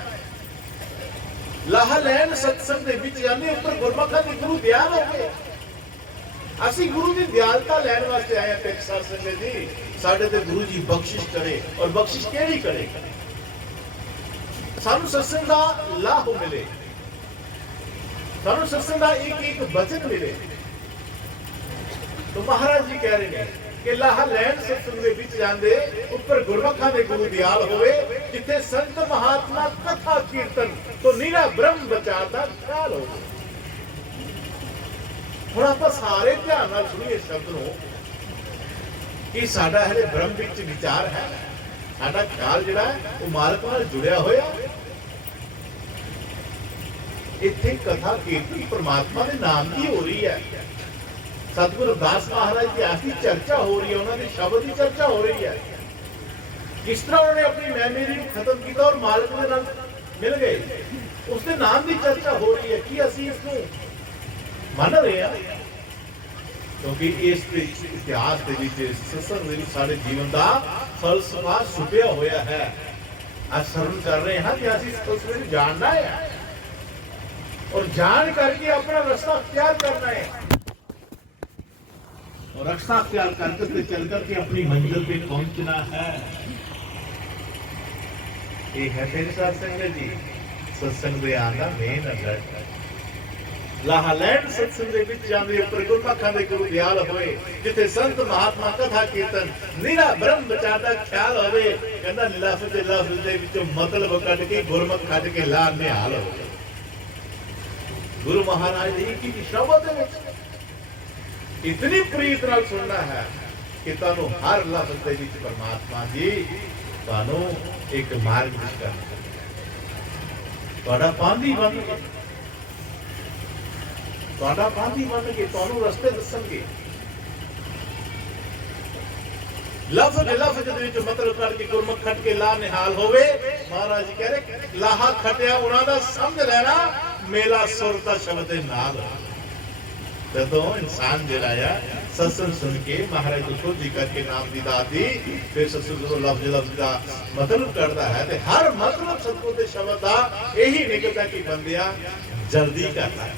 लाह लैन सत्संग दे विच जांदे उपर गुरमखां दी गुरु दयाल हो गए। असीं गुरु की दयालता लैन वास्ते आए हैं। साध संगत जी साडे ते गुरु जी बख्शिश करे और बख्शिश केड़ी करे, सानू सत्संग का लाभ मिले, सानू सत्संग का एक वचन मिले। तो महाराज जी कह रहे हैं कि लाह लैन सत्संग दे विच जांदे उपर गुरमखां दे गुरु दयाल होवे, जिथे संत महात्मा कथा कीर्तन तो नीरा ब्रह्म विचार दा ख्याल होवे। हुण आपां सारे ध्यान नाल सुणीए शब्द नूं कि साडा हले ब्रह्म विच विचार है, साडा ख्याल जिहड़ा है वो मालक नाल जुड़िया होया। ਇੱਥੇ ਕਥਾ ਕੀਰਤਨ ਪ੍ਰਮਾਤਮਾ ਦੇ ਨਾਮ ਦੀ ਹੋ ਰਹੀ ਹੈ। ਸਤਿਗੁਰੂ ਦਾਸ ਮਹਾਰਾਜ ਦੀ ਆਸੀ ਚਰਚਾ ਹੋ ਰਹੀ ਹੈ, ਉਹਨਾਂ ਦੇ ਸ਼ਬਦ ਦੀ ਚਰਚਾ ਹੋ ਰਹੀ ਹੈ। ਕਿਸ ਤਰ੍ਹਾਂ ਉਹਨੇ ਆਪਣੀ ਮੈਮਰੀ ਨੂੰ ਖਤਮ ਕੀਤਾ ਔਰ ਮਾਲਕ ਦੇ ਨਾਲ ਮਿਲ ਗਏ, ਉਸ ਦੇ ਨਾਮ ਦੀ ਚਰਚਾ ਹੋ ਰਹੀ ਹੈ। ਕੀ ਅਸੀਂ ਇਸ ਨੂੰ ਮੰਨ ਰਹੇ ਹਾਂ? ਕਿਉਂਕਿ ਇਸ ਇਤਿਹਾਸ ਦੇ ਵਿੱਚ ਸਤਸੰਗ ਦੇ ਵਿੱਚ ਸਾਡੇ ਜੀਵਨ ਦਾ ਫਲਸਫਾ ਛੁਪਿਆ ਹੋਇਆ ਹੈ। ਅੱਜ ਸਰਵਣ ਕਰ ਰਹੇ ਹਾਂ ਕਿ ਅਸੀਂ ਇਸ ਫਲਸਫੇ ਨੂੰ ਜਾਣਨਾ ਹੈ और जान करके अपना रास्ता अख्तियार करना है और रास्ता अख्तियार करके चल करके अपनी मंजिल पे पहुंचना है। ये है मेरे साथ संगत जी सत्संग दे आना मेन अलर्ट लाहलैंड सत्संग दे विच जांदे उपर गुरमखां दे गुरु दयाल होए जिथे संत महात्मा कथा कीर्तन निरा ब्रह्म विचार दा ख्याल होवे कहंदा लफ्ज दे विचों मतलब कढ के गुरमख कढ के ला निहाल होवे। गुरु महाराज ने एक ही शब्द इतनी प्रीत नाल सुनना है कि तुहानू हर लफ्ज दे विच परमात्मा जी तुहानू एक मार्ग दिखा तुहाडा पांधी बन के तुहानू रस्ते दसणगे। लफ्ज दे विच मतलब करके गुरमुख खट के ला निहाल होवे। महाराज जी कह रहे लाहा खटिया उन्हां दा समझ लेना मेला सुर दा शब्द दे नाल। जदों इंसान जिहड़ा आ सत्संग सुन के महाराज को खोजी करके नाम दी दात दी फिर सत्संग को लफ्ज दा मतलब करदा है ते हर मतलब सतगुर दे शब्द दा यही निकलदा कि बंदिया जल्दी करना है।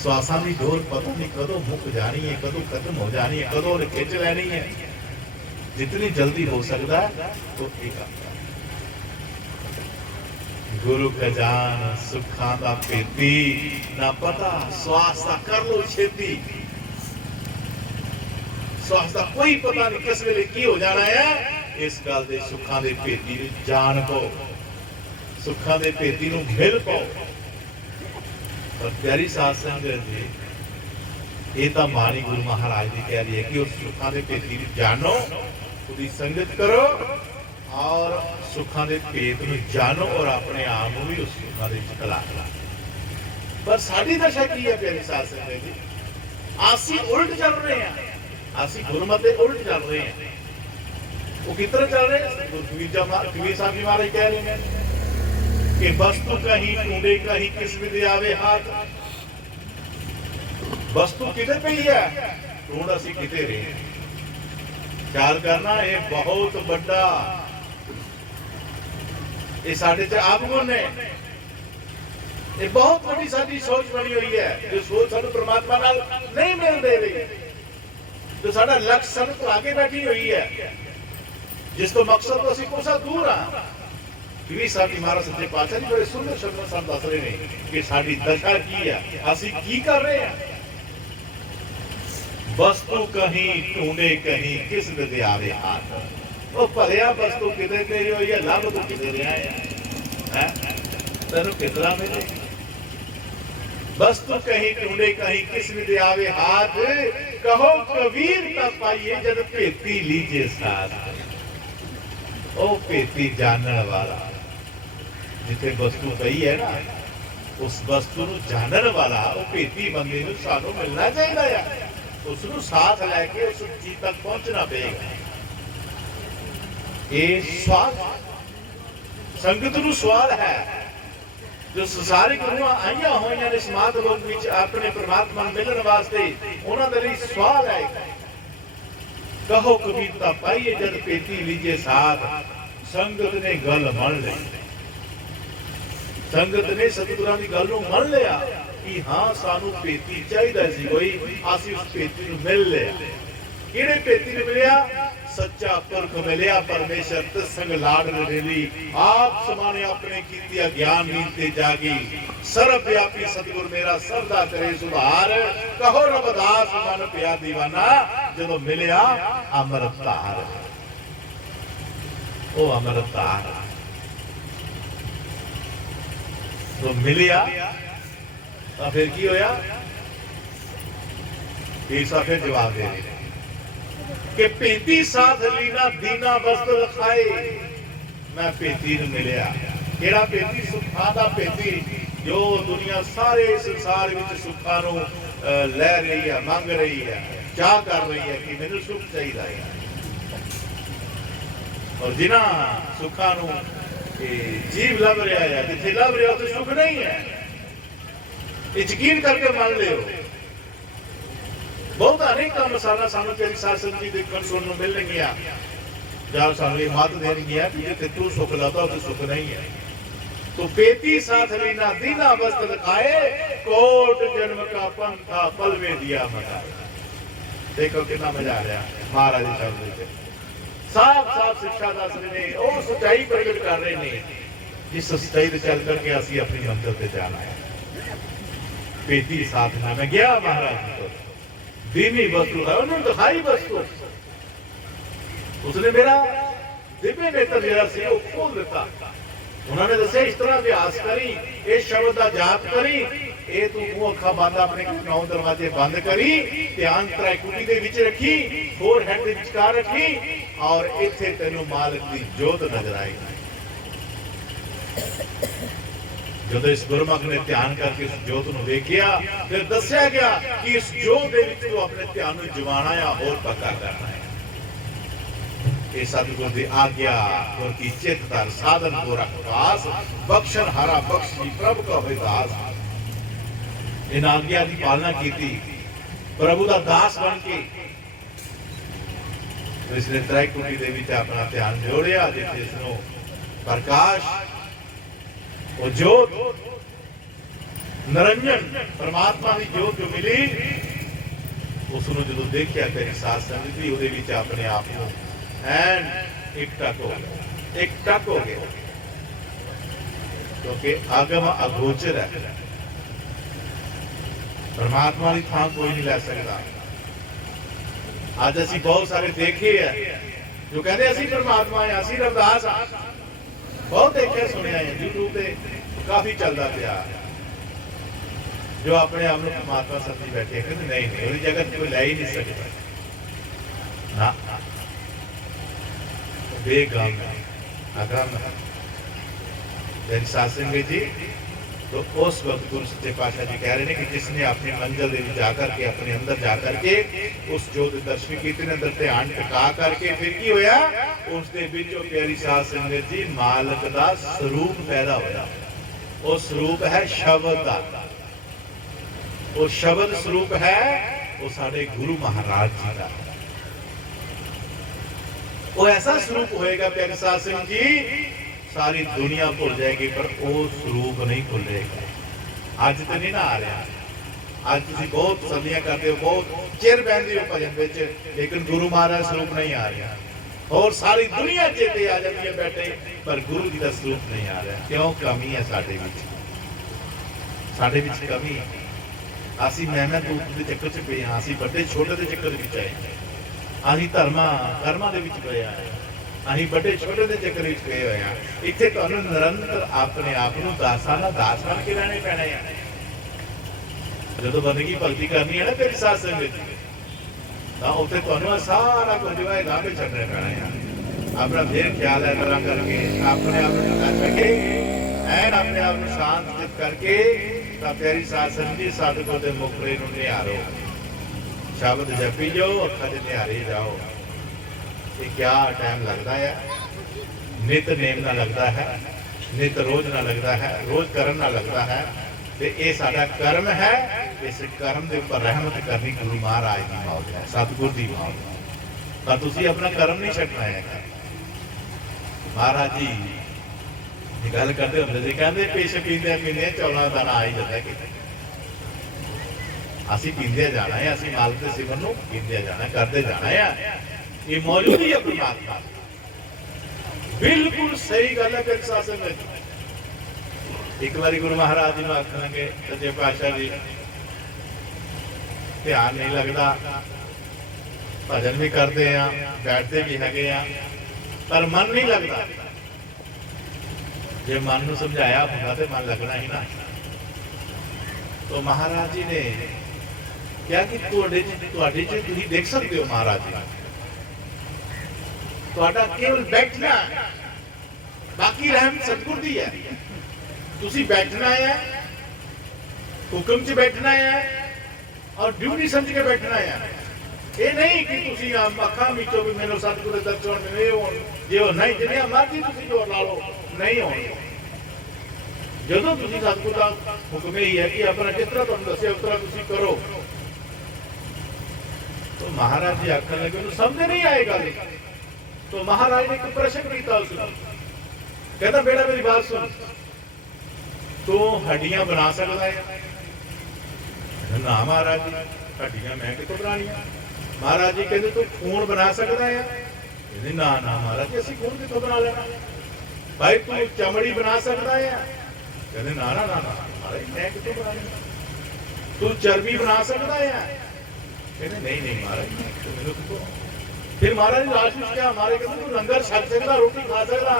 श्वासां दी डोर पता नहीं कदों मुक जानी है, कदों खत्म हो जानी है, कदों खिंच लेनी है। जितनी जल्दी हो सकता है तो ठीक है। गुरु खजान सुखां दा पेती ना पता श्वास दा कर लो छेती। श्वास दा कोई पता नहीं किस वेले की हो जाना है। इस गल दे सुखां दे पेती नूं जान पाओ, सुखां दे पेती नूं मिल पाओ। पर प्यारी साध संगत जी ये तो बाणी गुरु महाराज की कह रही है कि उस सुखां दे पेती नूं जानो, उसकी संगत करो और सुखां दे पेट नूं जानो और अपने आप नूं भी उस सुखां दे विच कला ला। पर साडी दशा की है प्यारी साध संगत जी, आसी उल्ट चल रहे हैं, आसी गुरमत दे उल्ट चल रहे हैं। वो किधर चल रहे हैं? कबीर साहब जी महाराज कह रहे हैं कि वस्तु कहीं ढूंढे कहीं किस्म दे आवे हाथ। वस्तु किते पई है, ढूंढ असी किते रहे। ख्याल करना ये बहुत बड़ा ये साडे च आपगुण ने, ये बहुत बड़ी साडी सोच बनी हुई है जो सोच सानू परमात्मा नाल नहीं मिल दे रही, जो साडा लक्ष्य सानू तो आगे बैठी हुई है, जिस तो मकसद तो असी कोसा दूर आ। कबीर साहब जी महाराज सच्चे पातशाह जी बड़े सुंदर शब्द सानू दस रहे हैं कि साडी दशा की है, असी की कर रहे हैं। वस्तु कहीं ढूंढे कहीं किस दे आवे हाथ। वो भलिया वस्तु किते गई हुई है, लभ तो किते रहा है, तेनू कितना मिले। वस्तु कहीं ढूंढे कहीं किस दे आवे हाथ, कहो कबीर तब पाइए जब भेती लीजिए साथ। ओ भेती जानने वाला जिथे वस्तु पई है ना, उस वस्तु नूं जानने वाला वो भेती बंदे नूं सानू मिलना चाहिए है। उसनूं साथ लैके उस चीज तक पहुंचना पेगा। ये सवाल संगत नूं सवाल है जो संसारिक रूहां आईयां होईयां ने समाध लोक विच अपने परमात्मा नूं मिलण वास्ते, उन्हां दे लई सवाल है। कहो कबीरता पाइए जद पेती लीजिए साथ। संगत ने गल मन ली, संगत ने सतगुरां दी गल नूं मन लिया कि हाँ सानू पेती चाहिए सी कोई, असीं उस पेती नूं मिल लिया। किहड़े पेती नूं मिलिया? सच्चा पुरख मिलिया परमेश्वर तसंग लाड़ रेली। आप समाने अपने कीतिया ज्ञान नीते जागी। सर्व व्यापी सतगुर मेरा सबदा करे सुधार। कहो रबदास मन पिया दीवाना, जदों मिलिया अमरतार। ओ अमरतार तो मिलिया तो फिर की होया? पीर साहब फिर जवाब दे रहे कि पेती साथ लीना दीना वस्त लखाए। मैं पेती नूं मिलिया। केड़ा पेती? सुखां दा पेती जो दुनिया सारे संसार विच सुखां नूं लै रही है, मंग रही है, चाह कर रही है कि मैनूं सुख चाहिए है, और जिन्हां सुखां नूं जीव लभ रहा है, जिथे लभ रहा उत्थे सुख नहीं है। यकीन करके मान लियो। बहुत अनेक मिसालां सानूं तेरी सासत जी देखण सुनन नूं मिलणगीਆਂ ਜਾਂ ਸਾਨੂੰ ਇਹ ਮੱਤ ਦੇਣਗੀਆਂ ਕਿ ਜਿੱਥੇ ਤੂੰ ਸੁਖ ਲੱਭਦਾ ਉੱਥੇ ਸੁਖ ਨਹੀਂ ਹੈ। तो पेती साथ लीना दीना वस्त्र खाए, कोट जन्म का पंथा पल में दिया मजा। देखो कितना मजा आ रहा महाराज जी शब्द साफ साफ शिक्षा दस रहे ने, और सच्चाई प्रगट कर रहे ने, जिस सच्चाई से चल करके असी अपनी मंजिल पे जाना है। पेती साथ ना मैं गया महाराज जी को, दीनी वस्तु है उन्होंने दिखाई वस्तु, उसने मेरा दिव्य नेत्र जरा से वो खोल देता। उन्होंने दसे इस तरह अभ्यास करी, इस शब्द का जाप करी, ये तू मुंह अखा बंद अपने 9 दरवाजे बंद करी, ध्यान त्रैकुटी दे विच रखी, फोर हेड दे विचकार रखी, और इत्थे तेनू मालिक दी जोत नजर आएगी। जब इस गुरमुख ने ध्यान करके उस जोत नूं देखिया, फिर दस्या गया कि इस जोत दे विच तू अपने ध्यान नूं जमाना या होर पक्का करना है। सतगुर की आज्ञा गुर की चित धर साधन को रखवास, बख्शन हारा बख्श जी प्रभु का होए दास। इन आज्ञा की पालना की थी, प्रभु का दास बन के तो इसने त्रैकुटी दे विच अपना ध्यान जोड़िया, जिथे इसनों प्रकाश वो जोत निरंजन परमात्मा की जोत जो मिली, उसनों जो देखिया तेरी साथ संगत भी उहदे विच अपने आप को एंड एक टक हो गया, क्योंकि आगम अगोचर है, परमात्मा की थां कोई नहीं लै सकता। अज असी बहुत सारे देखे है जो कहते असी परमात्मा है, असी रविदास हाँ, बहुत देखे सुनिया है, यूट्यूब पे काफी चलता पाया, जो अपने आप को परमात्मा समझी बैठे, कहते नहीं नहीं वो जगत कोई लै ही नहीं सकता ना, बेगम अगम संगत जी। तो उस वक्त गुरु सच्चे पातशाह जी कह रहे हैं कि जिसने अपनी मंजिल जाकर के अपने अंदर जाकर के उस जोत दर्शन किए, अंदर ध्यान टिका करके फिर की होया, उसके विचों प्यारी साध संगत जी मालक दा स्वरूप पैदा होया। वो स्वरूप है शब्द दा, वो शब्द स्वरूप है वो साडे गुरु महाराज जी का। वो ऐसा स्वरूप होएगा प्यारे साध संगत जी, सारी दुनिया भुल जाएगी पर वो स्वरूप नहीं भुलेगा। अज तो नहीं ना आ रहा, अज तुम बहुत सदियां करते हो, बहुत चिर बहते हो भजन विच, लेकिन गुरु महाराज स्वरूप नहीं आ रहा, और सारी दुनिया चेते आ जाती है बैठे, पर गुरु जी का स्वरूप नहीं आ रहा। क्यों? कमी है साडे विच कमी। असी मैं दूत के चक्कर च पे हाँ, असी बड़े छोटे के चक्कर विच आए, असीं धर्मां दे विच पए आए, असीं बड़े छोटे के चक्कर विच पए होए हां। इत्थे तुहानूं निरंतर अपने आप नूं दासां दा दास बन के रहने पैणे आ। जदों बंदगी भगती करनी है ना तेरी साध संगत तां उत्थे तुहानूं सारा कुछ जो है गांभे छड्डने पैणे आ। अपना फिर ख्याल है तरह करके अपने आप नूं करके ऐन अपने आप नूं शांत चित करके तां प्यारी साध संगत जी सतगुर दे मुखड़े नूं निहारो, शब्द जपी जाओ, अखां दे निहारे जाओ। ये क्या टाइम लगता है, नित नेम ना लगता है, नित रोज ना लगता है, रोज कर्म ना लगता है, तो ये साडा कर्म है। इस कर्म के उपर रहमत करनी गुरु महाराज की मौत है, सतगुर की मौत है, पर तुसीं अपना कर्म नहीं छड्डना है। महाराज जी गल करते होंदे सी, कहंदे पिछ पींदे पींदे 14 दिन आ ही जाता कि असीं पींदे जाना है, असीं मालिक दे सिमरन नूं पींदे जाना, करते जाना है। ये मौजूद ही है परमात्मा, बिल्कुल सही गल है। फिर शासन में एक बार गुरु महाराज जी आखन लगे, सच्चे पातशाह जी ध्यान नहीं लगता, भजन भी करते हैं, बैठते भी है, पर मन नहीं लगता। जे मन नूं समझाया होगा तो मन लगना ही ना। तो महाराज जी ने क्या कि तुसीं देख सकते हो महाराज जी, तुहाडा केवल बैठना, बाकी रहमत सतगुर दी है। तुसीं बैठना है, हुक्म च बैठना है और ड्यूटी समझ के बैठना है। ये नहीं कि तुसी अखा मीचो भी मेरे सतगुरु दे दर्शन मिले हो जे वो नहीं जिन्हें मर्जी तुसी जोर ला लो नहीं हो। ਜਦੋਂ ਤੁਸੀਂ ਸਤਿਗੁਰ ਦਾ ਹੁਕਮ ਹੀ ਹੈ ਕਿ ਆਪਣਾ ਜਿਸ ਤਰ੍ਹਾਂ ਤੁਹਾਨੂੰ ਦੱਸਿਆ ਉਸ ਤਰ੍ਹਾਂ ਤੁਸੀਂ ਕਰੋ। तो महाराज जी आखने लगे उन्हें समझ नहीं आएगा। तो महाराज ने एक प्रश्न किया उसने, कहता बेटा मेरी बात सुन, तू हड्डियां बना सकता है? ना महाराज जी, हड्डियां मैं कितों बनानियां? महाराज जी कहते तू खून बना सकता है? कहते ना ना महाराज जी असं खून कितों बना लेना। भाई तू चमड़ी बना सकता है? कहते ना ना ना महाराज मैं कितों बना लेना। तू चर्बी बना सकता है? कहते नहीं नहीं महाराज। फिर महाराज लास्ट में क्या हमारे कहते तू लंगर छक सकता, रोटी खा सकता?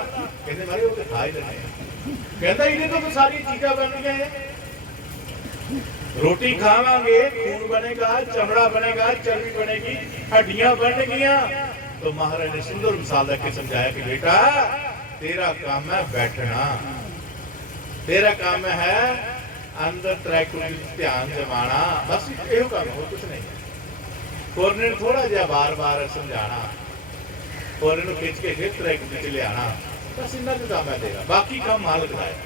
कहते महाराज वो तो खा ही लेते। कहता इन्हें तो सारी चीजें बन गए, रोटी खावांगे खून बनेगा, चमड़ा बनेगा, चर्बी बनेगी, हड्डियां बन गईया। तो महाराज ने सुंदर मिसाल देके समझाया कि बेटा तेरा काम है बैठना, तेरा काम है अंदर त्रैकुटी ध्यान जमाना, बस यो काम हो कुछ नहीं। और ने थोड़ा जा बार बार समझाना और इन्हें खिंच के फिर त्रैकुटी च लियाना, बस इन्ना जो काम है तेरा, बाकी काम मालिक का है।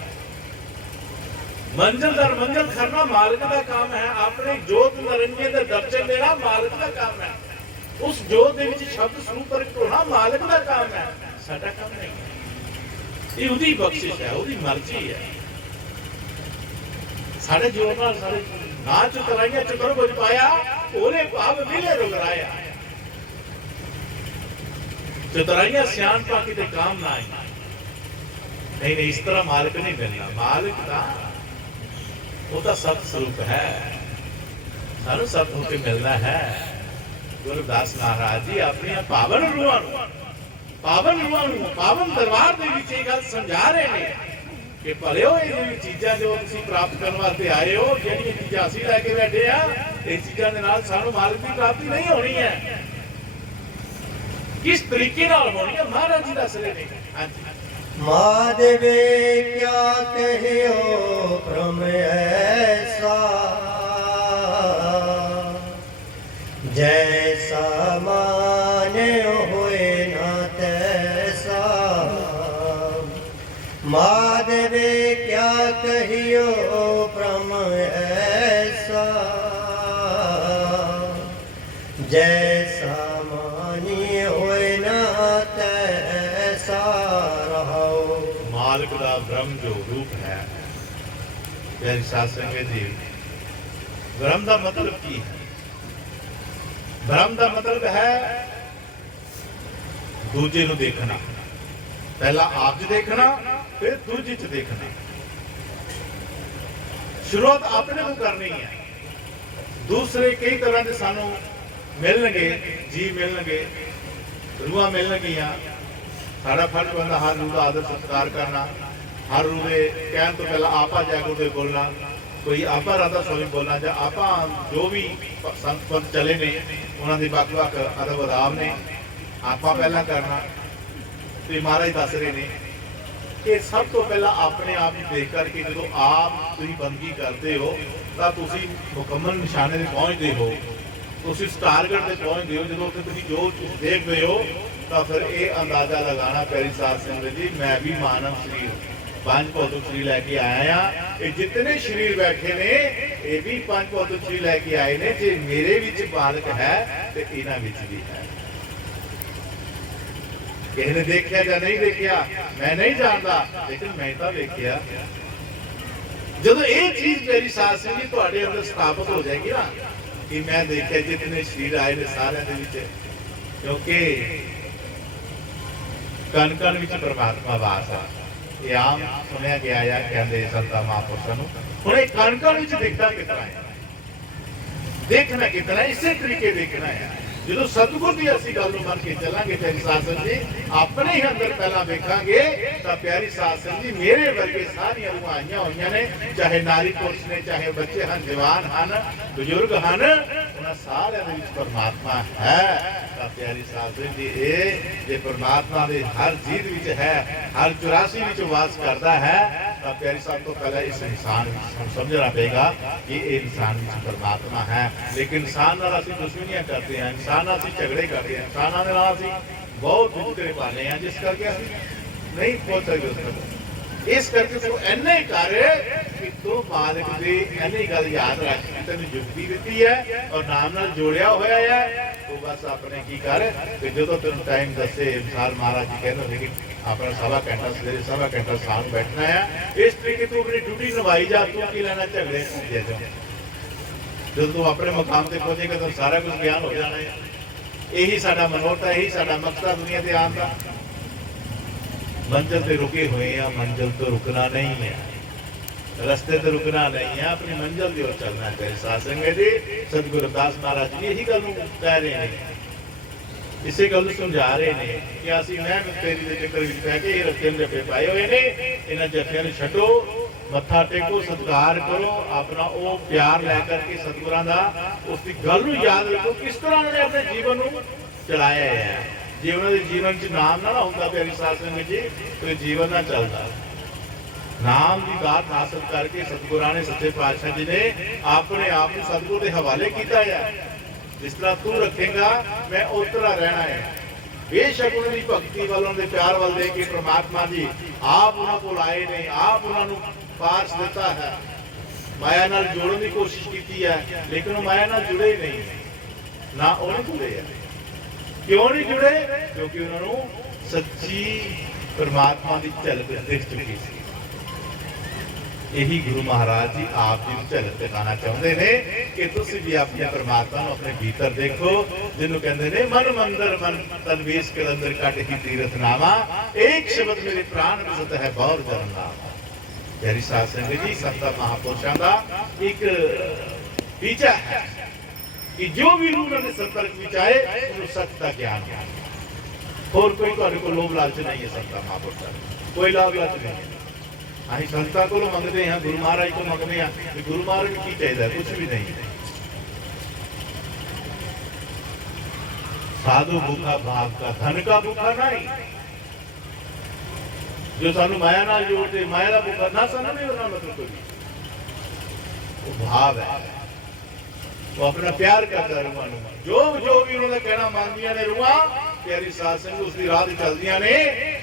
मंजिल दर मंजिल करना मालिक का काम है, अपने जोत निरंजन दे दर्शन लेना मालिक का काम है, उस जोत दे विच शब्द स्वरूप प्रगट होना मालिक का काम है, साडा काम नहीं है। ये उदी बख्शिश है, उदी मर्जी है। साडे जोर नाल साडे ना चतराइयां चतुर बुझ पाया, ओरे भाव मिले रुगराया। चतराइयां सियाणपा किते काम ना आई। नहीं नहीं इस तरह मालिक नहीं मिलना। मालिक का वो तो सत स्वरूप है, सानू सत होके मिलना है। गुरुदास महाराज जी अपनी पावन रूहां पावन दरबार दे विच ये गल समझा रहे हैं कि भले ये चीज़ां जो तुसीं प्राप्त करने वास्ते आए हो, जिहड़ियां चीज़ां असीं लैके बैठे आ, इस चीज़ां दे नाल सानू मालिक की प्राप्ति नहीं होनी है। किस तरीके नाल होनी है महाराज जी दस रहे हैं। हाँ जी माधवे क्या कहियो भ्रम ऐसा, जैसा माने होए न तैसा। माधवे क्या कहियो भ्रम ऐसा, जैसा मानी होए न तैसा रहो। मालिक का ब्रह्म जो रूप है, मेरी साध संगत जी, ब्रह्म का मतलब की है? ब्रह्म का मतलब है दूजे नूं देखना, पहला आप च देखना फिर दूजे च देखना। शुरुआत अपने को करनी है, दूसरे कई तरह के सानू मिलणगे, जी मिलणगे, रूहां मिलणगियां। साडा फर्ज बनदा हर रूह का आदर सत्कार करना, हर रूह के कहण तो पहला आपा जयगुरु दे बोलना, कोई आपा राधा स्वामी बोलना, या आपा जो भी संत पंत चले ने उन्होंने वक्-वक् अदब अदाब ने, आपा पहला करना। तो महाराज दस रहे ने कि सब तो पहला अपने आप ही देख करके जो आप तुम बंदगी करते हो तो तुम मुकम्मल निशाने से पहुँचते हो, तुम टारगेट से पहुँचते हो। जो तुम जो देखते हो तो फिर ये अंदाजा लगाना प्यारी साध संगत जी, मैं भी मानव शरीर पंच भौतिक शरीर लैके आया हाँ। ये जितने शरीर बैठे ने ये भी पंच भौतिक शरीर लैके आए ने। जे मेरे विच मालिक है तो इन्हां विच भी है। किसी ने देखा या नहीं देखा मैं नहीं जानता, लेकिन मैं तो देखा। जब ये चीज मेरी साथ से थोड़े अंदर स्थापित हो जाएगी ना कि मैं देखा जितने शरीर आए ने सारे दे विच, क्योंकि कण कण विच परमात्मा वास है। ये आम सुनिया गया या कहते संता महापुरुषों नूं। हुण ये कण कण विच दिखदा कितना है, देखना कितना है, इसे तरीके देखना है। जो सतगुर की असी गल मन के चलांगे प्यारी साध संगत जी, अपने ही अंदर पहला वेखांगे तो प्यारी साध संगत जी मेरे वर्गे सारियां रूहां आईयां होईयां ने, चाहे नारी पुरुष ने, चाहे बच्चे हैं, जवान हैं, बुजुर्ग हैं, उन्हां सारियां दे विच परमात्मा है। तो प्यारी साध संगत जी ये जे परमात्मा दे हर जीव विच है, हर 84 विच वास करदा है, तो प्यारी साहब तो पहले इस इंसान समझना पेगा कि ये इंसान परमात्मा है। लेकिन इंसान नाल असीं दुश्मनियां करते हैं, इंसान नाल असीं झगड़े करते हैं, इंसानां दे नाल असीं बहुत वितकरे पाने हैं, जिस करके असीं नहीं पहुंच सकते उस तक। इस करके तू इन्ना ही कर कि तू मालिक की इन्नी गल याद रख कि तेन जुगती दी है और नाम नाल जोड़िया होया है। तू बस अपने की कर कि जो तेन टाइम दसे मिसाल महाराज जी कहते कि अपना सवा घंटा सवेरे सवा घंटा शाम बैठना है, इस तरीके तू अपनी ड्यूटी निभाई जा। तू की लेना झगड़े जो तू अपने मुकाम से पहुंचेगा तो सारा कुछ ज्ञान हो जाना है। यही साडा मनोरथ है, यही साडा मकसद दुनिया से आने का। मंजिल से रुके हुए हैं, मंजिल तो रुकना नहीं है, रस्ते तो रुकना नहीं है, अपनी मंजिल की ओर चलना चाहिए। साध संगत जी सतगुरु रविदास महाराज जी यही गल कह रहे हैं, इसे गल समझा रहे हैं कि असीं मैं तेरी के चक्कर में पै के रस्ते में जफे पाए हुए ने, इन्हां जफियां नूं छड्डो, मत्था टेको, सत्कार करो, अपना वो प्यार लैकर के सतगुरां दा उसकी गल नूं याद रखो किस तरह उन्होंने अपने जीवन नूं चलाया है। जे उन्होंने जीवन च नाम ना होंदा प्यारी साध संगत जी तो जीवन ना चलता। नाम की दात हासिल करके सतगुरां ने सच्चे पातशाह जी ने अपने आप को सतगुर के हवाले किया है। जिस तरह तू रखेगा मैं उस तरह रहना है। बेशक उन्होंने भक्ति वाल उन्होंने प्यार वाल दे के परमात्मा जी आप उन्होंने को आए ने, आप उन्होंने पास देता है, माया नाल जोड़ने की कोशिश की है, लेकिन वो माया नाल जुड़े ही नहीं ना उन्हें जुड़े है। क्यों नहीं जुड़े? क्योंकि उन्होंने सच्ची परमात्मा की झलक दिख चुकी थी। यही गुरु महाराज जी आप जी झलक दिखाना चाहते हैं कि तुम भी अपने परमात्मा अपने भीतर देखो, जिन्होंने कहते हैं मन मंदिर मन तनवीस के अंदर कट ही तीरथ नामा, एक शब्द मेरे प्राण बसत है बहुत जन्म नामा। प्यारी साध संगत जी संत महापुरुषों का एक टीचा है कि जो भी रूप उन्होंने संपर्क में चाहे उन्हें सत्य का ज्ञान है। और कोई को लोभ लालच नहीं है। संता महापुरुष कोई लाभ लालच नहीं है। अं संता को मंगते हैं, गुरु महाराज को मंगते हैं कि गुरु महाराज की चाहिए, कुछ भी नहीं। साधु भूखा भाव का, धन का भूखा नहीं। जो सानू माया नाल जोड़ते, माया का भूखा ना सानू नहीं होना, मतलब कोई वो भाव है, वो अपना प्यार करता रूहां नूं। जो भी उन्होंने कहना मानदियां ने रूहां, प्यारी साध संगत उसकी राह चलदियां ने।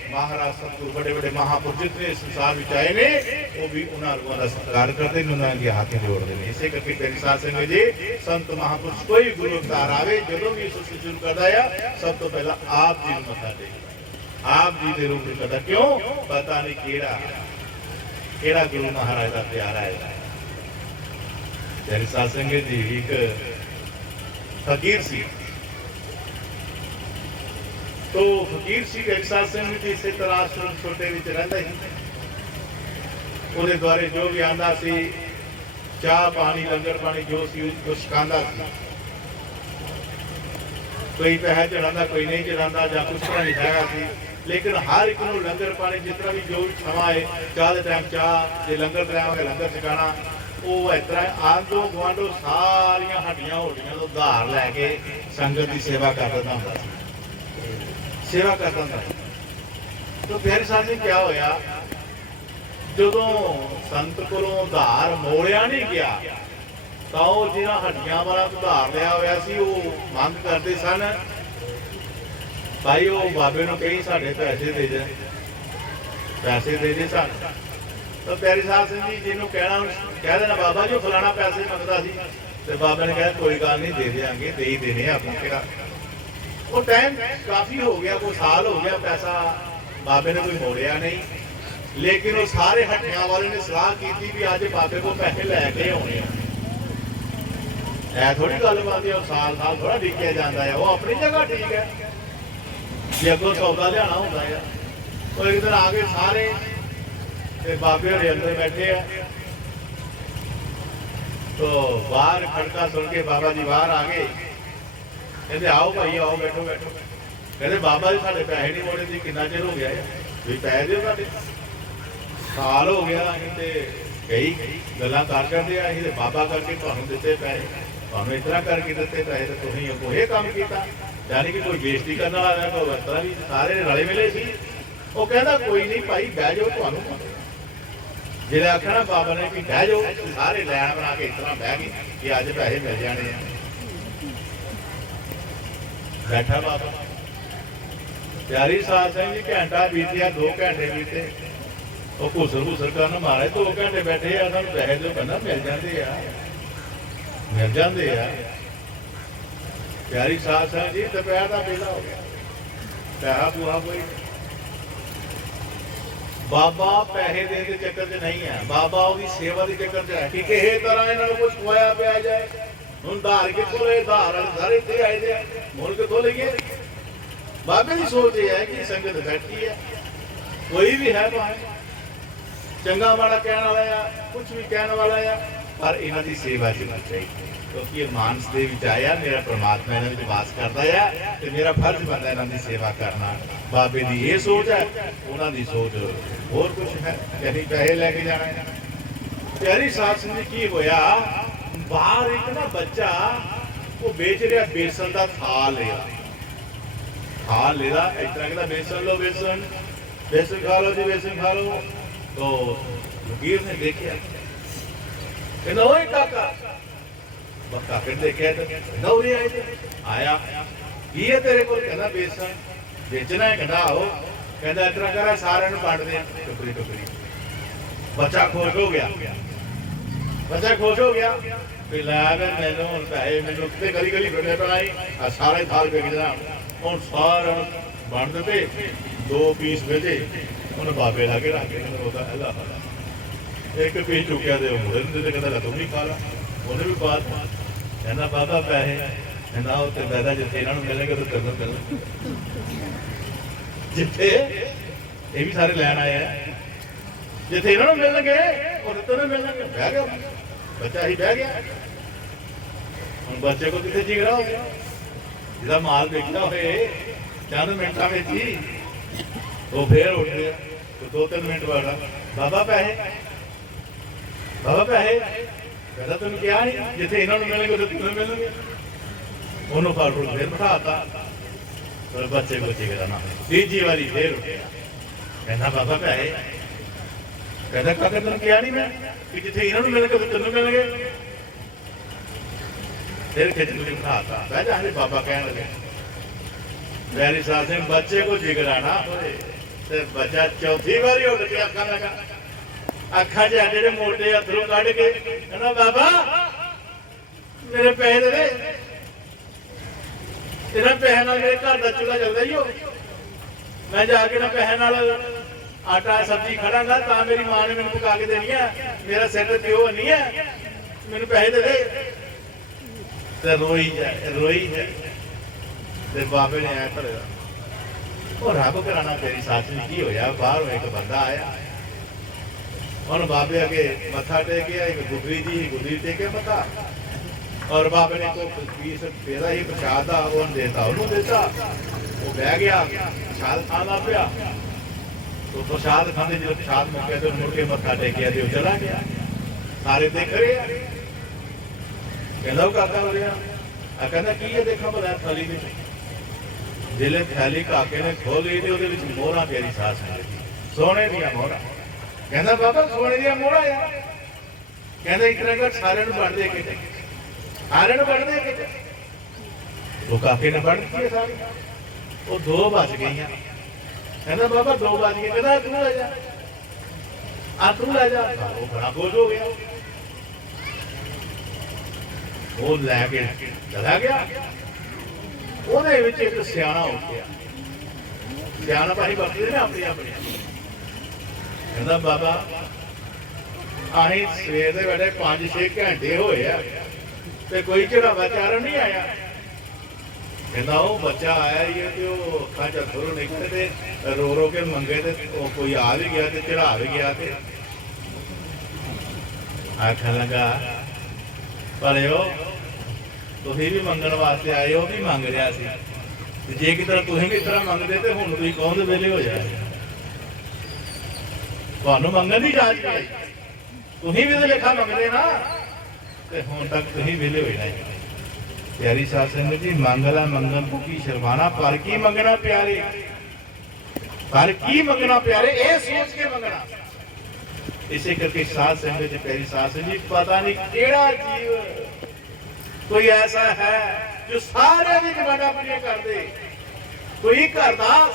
महाराज सतगुरु बड़े बड़े महापुरुष जितने संसार विच आए ने वो भी उन्हां रूहां दा सत्कार करते ने, उन्हां दे हाथ जोड़ते हैं। इसे करके प्यारी साध संगत जी संत महापुरुष कोई गुरु अवतार आवे जदों भी इस शुरू करदा है सब तो पहला आप जी नूं मत्था टेकदा, आप जी दे रूप में करदा। क्यों? पता नहीं केड़ा गुरु महाराज दा प्यारा है। प्यारी साध संगत जी एक फकीर सी, तो फकीर सी प्यारी साध संगत जी इसे तरह आश्रम छोटे विच रहिंदा ही। ਉਹਦੇ द्वारे जो भी आंदा सी चाह पानी लंगर पानी जो सी कुछ खांदा सी। कोई पैसा चढ़ांदा कोई नहीं चढ़ांदा जां कुछ तरह नहीं हैगा सी, लेकिन हर एक नूं लंगर पानी जिस तरह भी जो समा है, चाह के टाइम चाह, जे लंगर टाइम है लंगर छकाना, वो इस तरह आंदो गुआंढो सारियां हड्डियां होडियां तो उधार लैके संगत की सेवा करता हुंदा सी, सेवा करता हुंदा। तो फिर साथ क्या होया, जदों संत कोलों उधार मोड़िया नहीं गया तो जिन्हां हड्डियां वाला उधार लिया होया सी वो मंग करते सन, भाई वो बाबे नूं कही साडे पैसे दे जा, पैसे दे दे सन। तो प्यारी साध संगत जी जिन्होंने कहना कह देना बाबा जी फलाना पैसे मंगता सी, तो बाबे ने कहा कोई गल नहीं दे देंगे, दे ही देने अपना किहड़ा। वो टाइम काफ़ी हो गया, कोई साल हो गया, पैसा बाबे ने कोई मोड़िया नहीं। लेकिन वो सारे हट्टियां वाले ने सलाह की थी भी अज बाबे को पैसे लैके आने, ऐ थोड़ी गल बनती है। साल साल थोड़ा डिग्या जाता है, वो अपनी जगह ठीक है। जे अगों सौदा लिया होंगे है, तो एक दिन आ गए सारे बाबे होरे अंदर बैठे हैं, तो बाहर खड़का सुन के बाबा जी बाहर आ गए, कहते आओ भाई आओ बैठो बैठो। कहते बाबा जी साढ़े पैसे नहीं मोड़े जी, कितना चिर हो गया है भी पैसे दो, साढ़े साल हो गया। अं तो कई गल्लां करते अं तो बाबा करके तुहानूं दिते पैसे, तुहानूं इस तरह करके दिते पैसे, तो तुसीं अगों ये काम किया, यानी कि कोई बेइज्जती करने वाला है, कोई इस तरह भी सारे रले मिले सी। वो कहता कोई नहीं भाई बह जाओ, तुहानूं जिले आखना बाबा ने कि बह जाओ, सारे लैन बना के इस तरह बह गए कि अज पैसे मिल जाने हैं। बैठा बाबा प्यारी साथ सिंह जी घंटा बीतिया, 2 घंटे बीते, वो घुसर घुसर करना मारे, 2 घंटे बैठे आ, सू पैसे जो कहना मिल जाते आ। प्यारी साथ सिंह जी दोपहर का वेला हो गया, पैसा पूरा कोई बाबा पैसे देने के चक्कर च नहीं है, बाबा उसकी सेवा के चक्कर च है कि किसी तरह इन्होंने कुछ खुआया पिया जाए। हम धार कितों ले, धार वाले सारे इतने आए थे, मुल कितों लेंगे। बाबे की सोच ये है कि संगत बैठी है, कोई भी है तो है, चंगा माड़ा कहने वाला है, कुछ भी कहने वाला है, पर इन्हों की सेवा करनी चाहिए क्योंकि ये मानस दे विच आया, मेरा परमात्मा इन्हों विच वास करता है तो मेरा फर्ज बनता है इन्हों की सेवा करना। बाबे की ये सोच है, उन्हों की सोच होर कुछ है, कहीं पैसे लेके जाना है। प्यारी साथ सिंह जी की होया, बाहर एक ना बच्चा वो बेच रहा बेसन का थाल लेदा, थाल लेदा इस तरह कहता बेसन लो, बेसन बेसन खा लो जी, बेसन खा लो। तो फकीर ने देखा, कहना ओए काका, काके ने देखा तो दौड़े आए थे, आया की है तेरे को, कहना बेसन बेचना है, कहना आओ, कहना इस तरह करा सारे बांट दे टुकड़ी टुकड़ी। बच्चा खुश हो गया, बच्चा खुश हो गया, फिर लाया मैनू पैसे मैनू कितने गली गली फिरने बनाई, सारे थाल बिक जाना, हम सारे बन देते, 2 पीस भेजे उन्हें बाबे लागे रख के एक पीस चुकिया दे मुड़े देते, कहता तुम भी खा ला, उन्हें भी बात कहना बाबा पैसे, कहना उत्ते पैदा जिथे इन्होंने मिलेंगे तो करना करना जिथे ये भी सारे लैन आए हैं, जिथे इन्होंने मिलने और तेन मिलने बह गया बच्चा ही बह गया। हम बच्चे को कितने जिगरा हो गया, जिसका माल देखा हो चंद मिनटा में ही वो फिर उठ गया, तो 2-3 मिनट बाद बाबा पैसे, बाबा पैसे, कहता तुम क्या नहीं जिथे इन्होंने मिलेंगे तो तुम्हें मिलेंगे। उन्होंने फल फुल फिर बिठाता और बच्चे को जिगरा ना, तीजी वाली फिर उठ गया, कहना बाबा पैसे, कहता काका तुम क्या नहीं मैं कि जिथे इन्होंने मिलेंगे तो तुम्हें मिलेंगे। फिर खिच बिठाता, बह जा बाबा कहने लगे। प्यारी साथ सिंह बच्चे को जिगराना ते बच्चा चौथी बारी उठ के आखा लगा, अखा च एडे मोटे अथरू कढ़ के कहना बाबा मेरे पैसे दे, इन्होंने पैसे नाल मेरे घर का चूल्हा चलता ही हो, मैं जाके ना पैसे नाल आटा सब्जी खड़ांगा तो मेरी मां ने मैंने पका के देनी है, मेरा सिर तो प्यो नहीं है, मैंने पैसे दे दे। रोई है ते बाबे ने आया करे और रब कराना तेरी साथ में की होया, बाहर एक बंदा आया और बाबे अगे मथा टेकिया, एक गुदरी जी गुदरी टेके मथा और बाबे ने तो पीस पेदा ही प्रसाद था उन्होंने देता, उन्होंने देता, वो बह गया प्रसाद खाना पिया, तो प्रसाद खाने जो प्रसाद मुक्या तो मुड़ के मथा टेकिया तो चला गया। सारे देख रहे कहना काका हो रहा, कहना की है देखा भला थाली में, जिले थैली काके ने खोली थी ਉਹਦੇ ਵਿੱਚ ਮੋਹਰਾਂ ਤੇਰੀ ਸਾਥ ਹੈ, ਸੋਨੇ ਦੀਆਂ ਮੋਹਰਾਂ। ਕਹਿੰਦਾ ਬਾਬਾ ਸੋਨੇ ਦੀਆਂ ਮੋਹਰਾਂ ਆ, ਕਹਿੰਦਾ ਇਸ ਤਰ੍ਹਾਂ ਕਰ ਸਾਰਿਆਂ ਨੂੰ ਵੰਡ ਦੇ ਕੇ, ਸਾਰਿਆਂ ਨੂੰ ਵੰਡ ਦੇ ਕੇ। ਉਹ ਕਾਕੇ ਨੇ ਵੰਡ ਦਿੱਤੀ ਸਾਰੀ, ਉਹ 2 ਬਚ ਗਈਆਂ। ਕਹਿੰਦਾ ਬਾਬਾ 2 ਬਚ ਗਏ, ਕਹਿੰਦਾ ਤੂੰ ਲੈ ਜਾ, ਆ ਤੂੰ ਲੈ ਜਾ। ਉਹ ਬੜਾ ਖੁਸ਼ ਹੋ ਗਿਆ, ਉਹ ਲੈ ਕੇ ਚਲਾ ਗਿਆ। ਉਹਦੇ ਵਿੱਚ ਇੱਕ ਸਿਆਣਾ ਹੋ ਗਿਆ, ਸਿਆਣਾ ਭਾਈ ਵਰਤਦੇ ਨੇ ਆਪਣੀ ਆਪਣੀ। ਕਹਿੰਦਾ ਬਾਬਾ ਆਹੀਂ ਸਵੇਰ ਦੇ ਵੇਲੇ 5-6 ਘੰਟੇ ਹੋਏ ਆ ਤੇ ਕੋਈ ਚੜਾਵਾ ਚਾਰਨ ਨਹੀਂ ਆਇਆ। ਕਹਿੰਦਾ ਉਹ ਬੱਚਾ ਆਇਆ ਹੀ ਹੈ ਤੇ ਉਹ ਅੱਖਾਂ ਚ ਅਥਰੂ ਨਿਕਲੇ ਤੇ ਰੋ ਰੋ ਕੇ ਮੰਗੇ ਤੇ ਉਹ ਕੋਈ ਆ ਵੀ ਗਿਆ ਤੇ ਚੜਾ ਵੀ ਗਿਆ ਤੇ ਆਖਣ ਲੱਗਾ ਭਲਿਓ ਤੁਸੀਂ ਵੀ ਮੰਗਣ ਵਾਸਤੇ ਆਏ ਹੋ, ਵੀ ਮੰਗ ਰਿਹਾ ਸੀ ਤੇ ਜੇ ਕਿਤੇ ਤੁਸੀਂ ਵੀ ਇਸ ਤਰ੍ਹਾਂ ਮੰਗਦੇ ਤੇ ਹੁਣ ਤੁਸੀਂ ਕੌਣ ਦੇ ਵੇਲੇ ਹੋ ਜਾਏ, ਤੁਹਾਨੂੰ ਮੰਗਣ ਦੀ ਜਾਚ ਹੈ, ਤੁਸੀਂ ਵੀ ਤੇ ਲੇਖਾ ਮੰਗਦੇ ਨਾ ਤੇ ਹੁਣ ਤੱਕ ਤੁਸੀਂ ਵੇਲੇ ਹੋਏ ਨਾ। प्यारी साथ संगत जी मंगला मंगन की शर्माना पर की मंगना प्यारे, पर की मंगना प्यारे, ये सोच के मंगना। इसे करके साध संगत जी प्यारी साध संगत जी पता नहीं केड़ा जीव कोई ऐसा है जो सारे दी जमाना प्रिय कर दे, कोई अरदास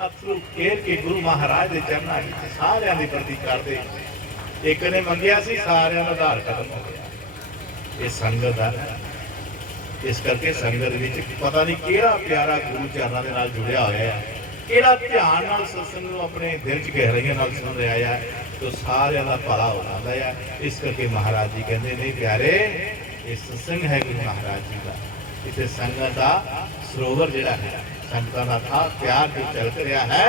अथरू घेर के गुरु महाराज के चरणों में सारे की प्रति कर दे। एक ने मंगिया सी सारे का आधार खत्म हो गया, ये संगत है। इस करके संगत विच पता नहीं केड़ा प्यारा गुरु चरणों के नाल जुड़िया होया है, केड़ा ध्यान नाल सत्संग नूं अपने दिल च गहराइयां नाल सुन रहा है, तो सारे का भला हो जाता है। इस करके महाराज जी कहते नहीं प्यारे ये सत्संग है गुरु महाराज जी का, इसे संगत का सरोवर जिहड़ा है संगतां दा था प्यार जो चल रहा है,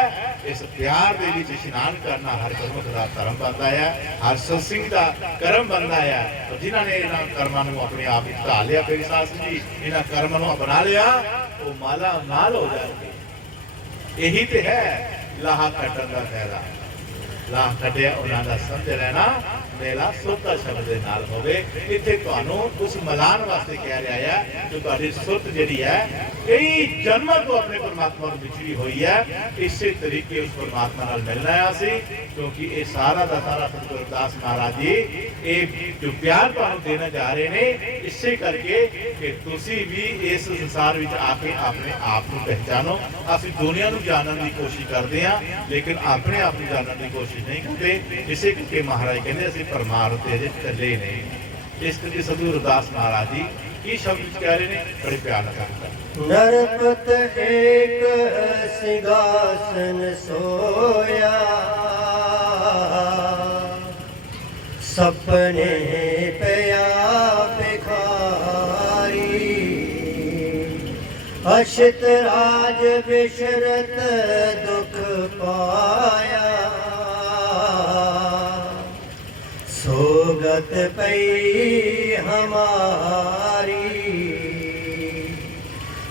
इस प्यार दे विच इशनान करना हर गुरमुख दा धर्म बनता है, हर सत्संग दा कर्म बनता है। और जिन्हां ने इन्हां कर्मां नूं अपने आप विच ढाल लिया, प्यारी साध संगत जी इन्हां कर्मां नूं अपना लिया, वो माला माल हो जाएंगे। यही तो है लाहा खटन का फायदा, लाह खटिया उन्हां दा समझ लेना मेला सुरता शब्द दे नाल होवे। इत्थे तुहानूं कुछ मलान वास्ते कह रहा है जो तुहाडी सुरत जिहड़ी है कई जन्मां तो अपने परमात्मा नूं विछड़ी हुई है, इसे तरीके उस परमात्मा नाल मिलना है असीं, क्योंकि ये सारा दा सारा सतगुरु रविदास महाराज जी ये जो प्यार तुहानूं देना जा रहे ने, इसे करके कि तुसीं भी इस संसार विच आके अपने आप नूं पहचानो। असीं दुनिया नूं जानन दी कोशिश करदे हां लेकिन अपने आप नूं जानन दी कोशिश नहीं करते। इसे करके महाराज कहंदे असीं परमार्थ ते अजे चले नहीं। इस करके सतगुरु रविदास महाराज जी की शब्द कह रहे ने बड़े प्यार नाल। नरपत एक सिंहासन सोया, सपने पया भिखारी, अशित राज विशरत दुख पाया, सोगत पई हमारी।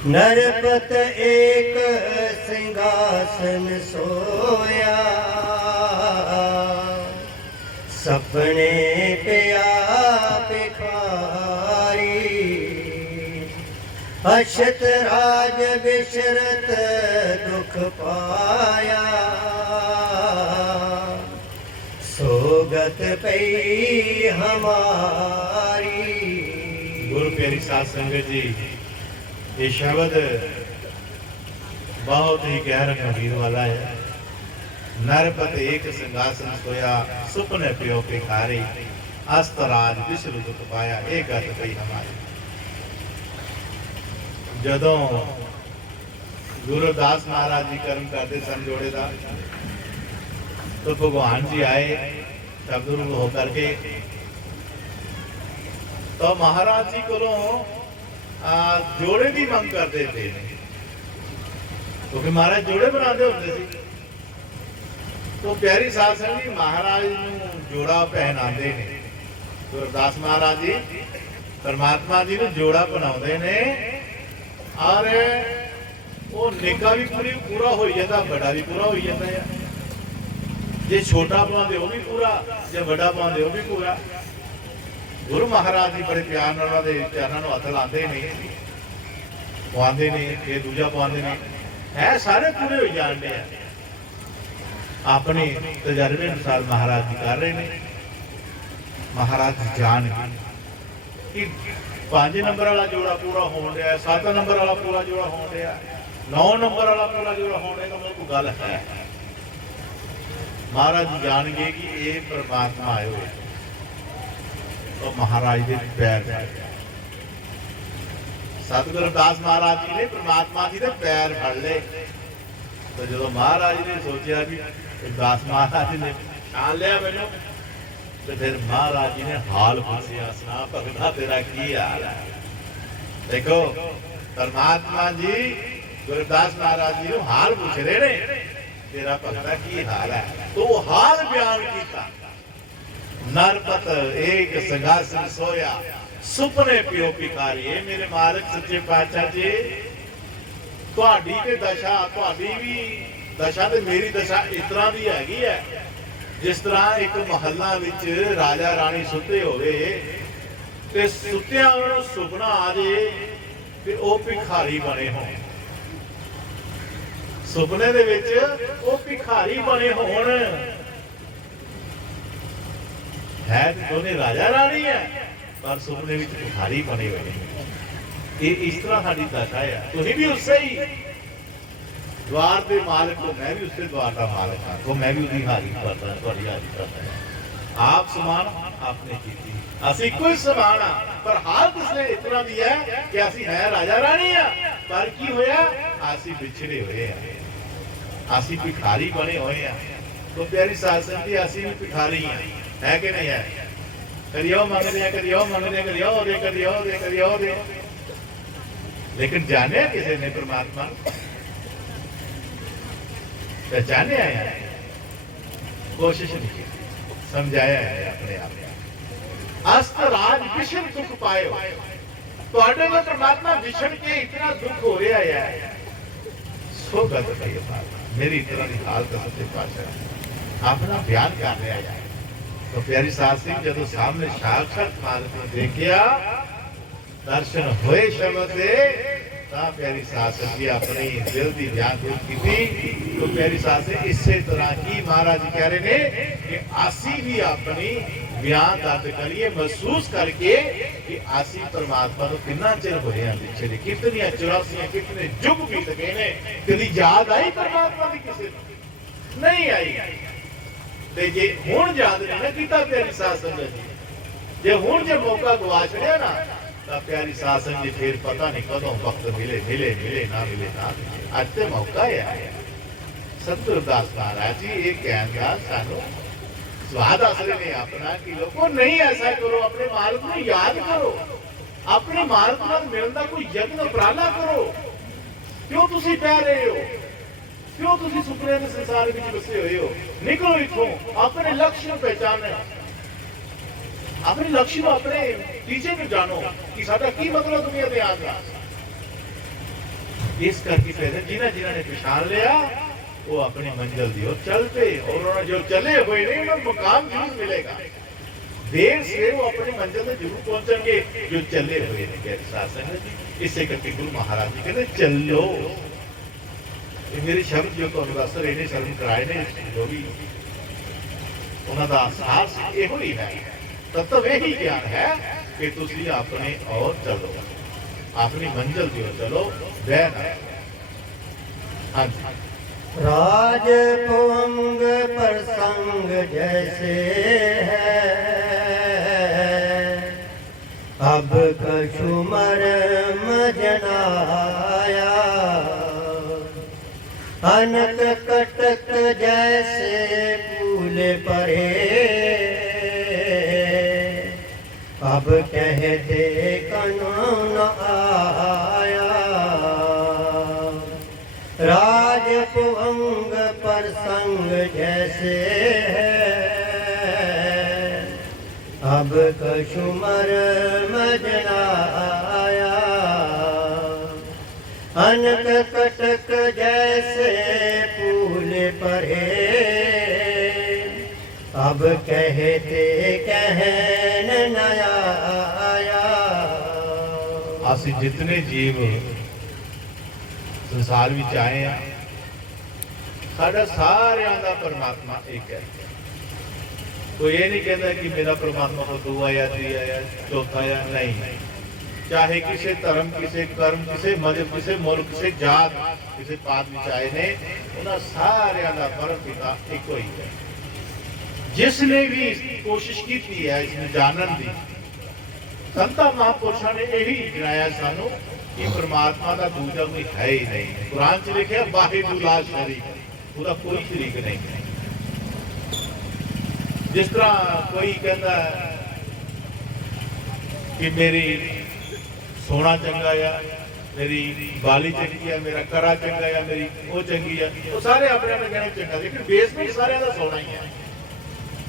नरपत एक सिंहासन सोया, सपने पिया भिखारी, अशत राज विशरत दुख पाया, सोगत पई हमारी। गुरु प्यारी साध संगत जी ये शब्द बहुत ही गहरा गंभीर वाला है। नरपत एक सिंहासन सोया, सुपने पियो भिखारी, अस्तराज विश्व दुख पाया, एक गत पई हमारी। जदों गुरु रविदास महाराज जी कर्म करते सन जोड़े का, तो भगवान जी आए शब्द रूप होकर के, तो महाराज जी को जोड़े की मंग करते थे, क्योंकि महाराज जोड़े बनाते होते थे। तो प्यारी साध संगत जी महाराज नूं जोड़ा पहनाते ने, गुरु रविदास महाराज जी परमात्मा जी नूं जोड़ा बनाते ने, और वो निक्का भी पूरा हो जाता, बड़ा भी पूरा हो जाता है। जे छोटा पाते वो भी पूरा, जे बड़ा पाते वो भी पूरा। गुरु महाराज जी बड़े प्यार नाल चरणों में हथ लाते ने, पवाते ने, फिर दूजा पवाते ने, है सारे पूरे हो जाते हैं। अपने तजर्बे अनुसार महाराज जी कर रहे हैं। महाराज जी जान कि 5 नंबर वाला जोड़ा पूरा हो रहा है, 7 नंबर वाला पूरा जोड़ा हो रहा है, 9 नंबर वाला पूरा जोड़ा हो रहा है, तो गल है। महाराज जी जान गए कि ये परमात्मा आए हुए, तो महाराज के पैर सतगुरु रविदास महाराज जी ने परमात्मा जी के पैर फड़ ले। तो जो महाराज ने सोचा कि रविदास महाराज जी ने पहचान लिया मैनू, तो फिर महाराज जी ने हाल पूछा, सुना भगता तेरा की हाल है। देखो परमात्मा जी गुरु रविदास महाराज जी हाल पूछ रहे ने, तेरा भगता की हाल है। तो वो हाल बयान किया। नरपत एक सिंहासन सोया, सुपने पियो भिखारी। मेरे मालिक सच्चे पातशाह जी, तुहाडी ते दशा, तुहाडी भी दशा ते मेरी दशा इस तरह की हैगी है, जिस तरह एक महल्ला विच राजा रानी सुते होवे ते सुत्या उन्होंने सुपना आ जाए ते ओ भिखारी बने होण। सुपने दे विच ओ भिखारी बने होण, है तो दोने राजा रानी है पर सुपने में भिखारी बने हुए हैं। ये इस तरह साड़ी दशा है। तुम भी उससे ही द्वार के मालिक को, मैं भी उससे द्वार का मालिक हाँ, तो मैं भी उसकी हाजिरी करता थोड़ी हाजिरी करता। आप समान आपने की असी कोई समान हाँ, पर हाल किसने इतना दिया कि असी है राजा रानी हाँ, पर की होया असी बिछड़े हुए हैं, असी भिखारी बने हुए हैं। तो प्यारी साध संगत जी असी भी भिखारी है कि नहीं है? करियो मंगने करियो मंगने करियो दे करियो दे करियो दे, लेकिन जाने किसी ने परमात्मा पहचाने आया, कोशिश नहीं की, समझाया है अपने आप। अस्त राज विषम दुख पायो, तो आटे में परमात्मा विषम के इतना दुख हो रहा है, सो गत मेरी तरह हाल का सत्य पाशा अपना बयान कर रहा है। तो प्यारी साध सिंह जब सामने साक्षात मालिक ने देखिया, दर्शन होए शब्द से, प्यारी साध संगत जी अपनी दिल की बयान की थी। तो प्यारी साध से इसे तरह ही महाराज कह रहे ने कि आसी भी अपनी बयान दर्ज करिए, महसूस करके कि आसी परमात्मा को कितना चिर होए हैं पिछले, कितनी 84 कितने युग बीत गए ने, कभी याद आई परमात्मा की किसी नहीं आई। ते जे हुण याद नहीं ना कीता प्यारी साध संगत जी, जे हुण जे मौका गवा छड़िया ना, तो प्यारी साध संगत जी फिर पता नहीं कदों वक्त मिले मिले मिले ना मिले ना मिले, अज ते मौका है। सतगुरु दास महाराज जी ये कहन का सानू स्वाद आसरे ने अपना कि लोगों नहीं ऐसा करो, अपने मालिक को याद करो, अपने मालिक नाल मिलण दा कोई यत्न उपराला करो। क्यों तुसी कह रहे हो, क्यों तुसी सुपने के संसार में बसे हुए हो? निकलो इथों, अपने लक्ष्य को पहचानो, अपने लक्ष्य को, अपने टीचे को जानो कि साडा की मतलब दुनिया में आना। इस करके फिर जिन्हें जिन्हें ने पहचान लिया वो अपनी मंजिल दी ओर चल पे, और उन्होंने जो चले हुए नहीं उन्हें मुकाम जरूर मिलेगा, देर से वो अपनी मंजिल में जरूर पहुंचेंगे जो चले हुए हैं। प्यारी साध संगत जी इसे करके गुरु महाराज जी कहते चलो, ये मेरे शब्द जो को अनुदासर इन्हें शर्म कराए ने, जो भी उन्होंने साहस ये ही है, तत्व यही ज्ञान है कि तुसी अपने और चलो, अपनी मंजिल की ओर चलो, बहना। हाँ जी, राजपुंग प्रसंग जैसे है, अब कछु मर्म जनाया, अनक कटक जैसे फूल परे, अब कहते कानून आया। राजपुंग प्रसंग जैसे है, अब कछु मर्म जनाया, अनक कटक जैसे फूल परे, अब कहते कहन नया आया। असी जितने जीव संसार में आए हैं, साडा सारियां दा परमात्मा एक है। कोई ये नहीं कहता कि मेरा परमात्मा को दूआ या तीया या चौथा या नहीं। चाहे किसी धर्म, किसी कर्म, किसी मजहब, किसी मुल्क, किसी जात, किसी पात में आए ने, उन्हें सारियां दा परम पिता एक ही है। जिसने भी कोशिश की थी है इसमें जानन दी, संता महापुरुषों ने यही गिनाया सानू कि परमात्मा का दूजा कोई है ही नहीं। कुरान च लिखा वाहिगुरु ला शरीक, उसका कोई शरीक नहीं। जिस तरह कोई कहता है कि मेरी सोना चंगा या मेरी बाली चंगी है, मेरा करा चंगा या मेरी वो चंगी है, तो सारे अपने अपने कहने चंगा, लेकिन बेस में सारे का सोना ही है।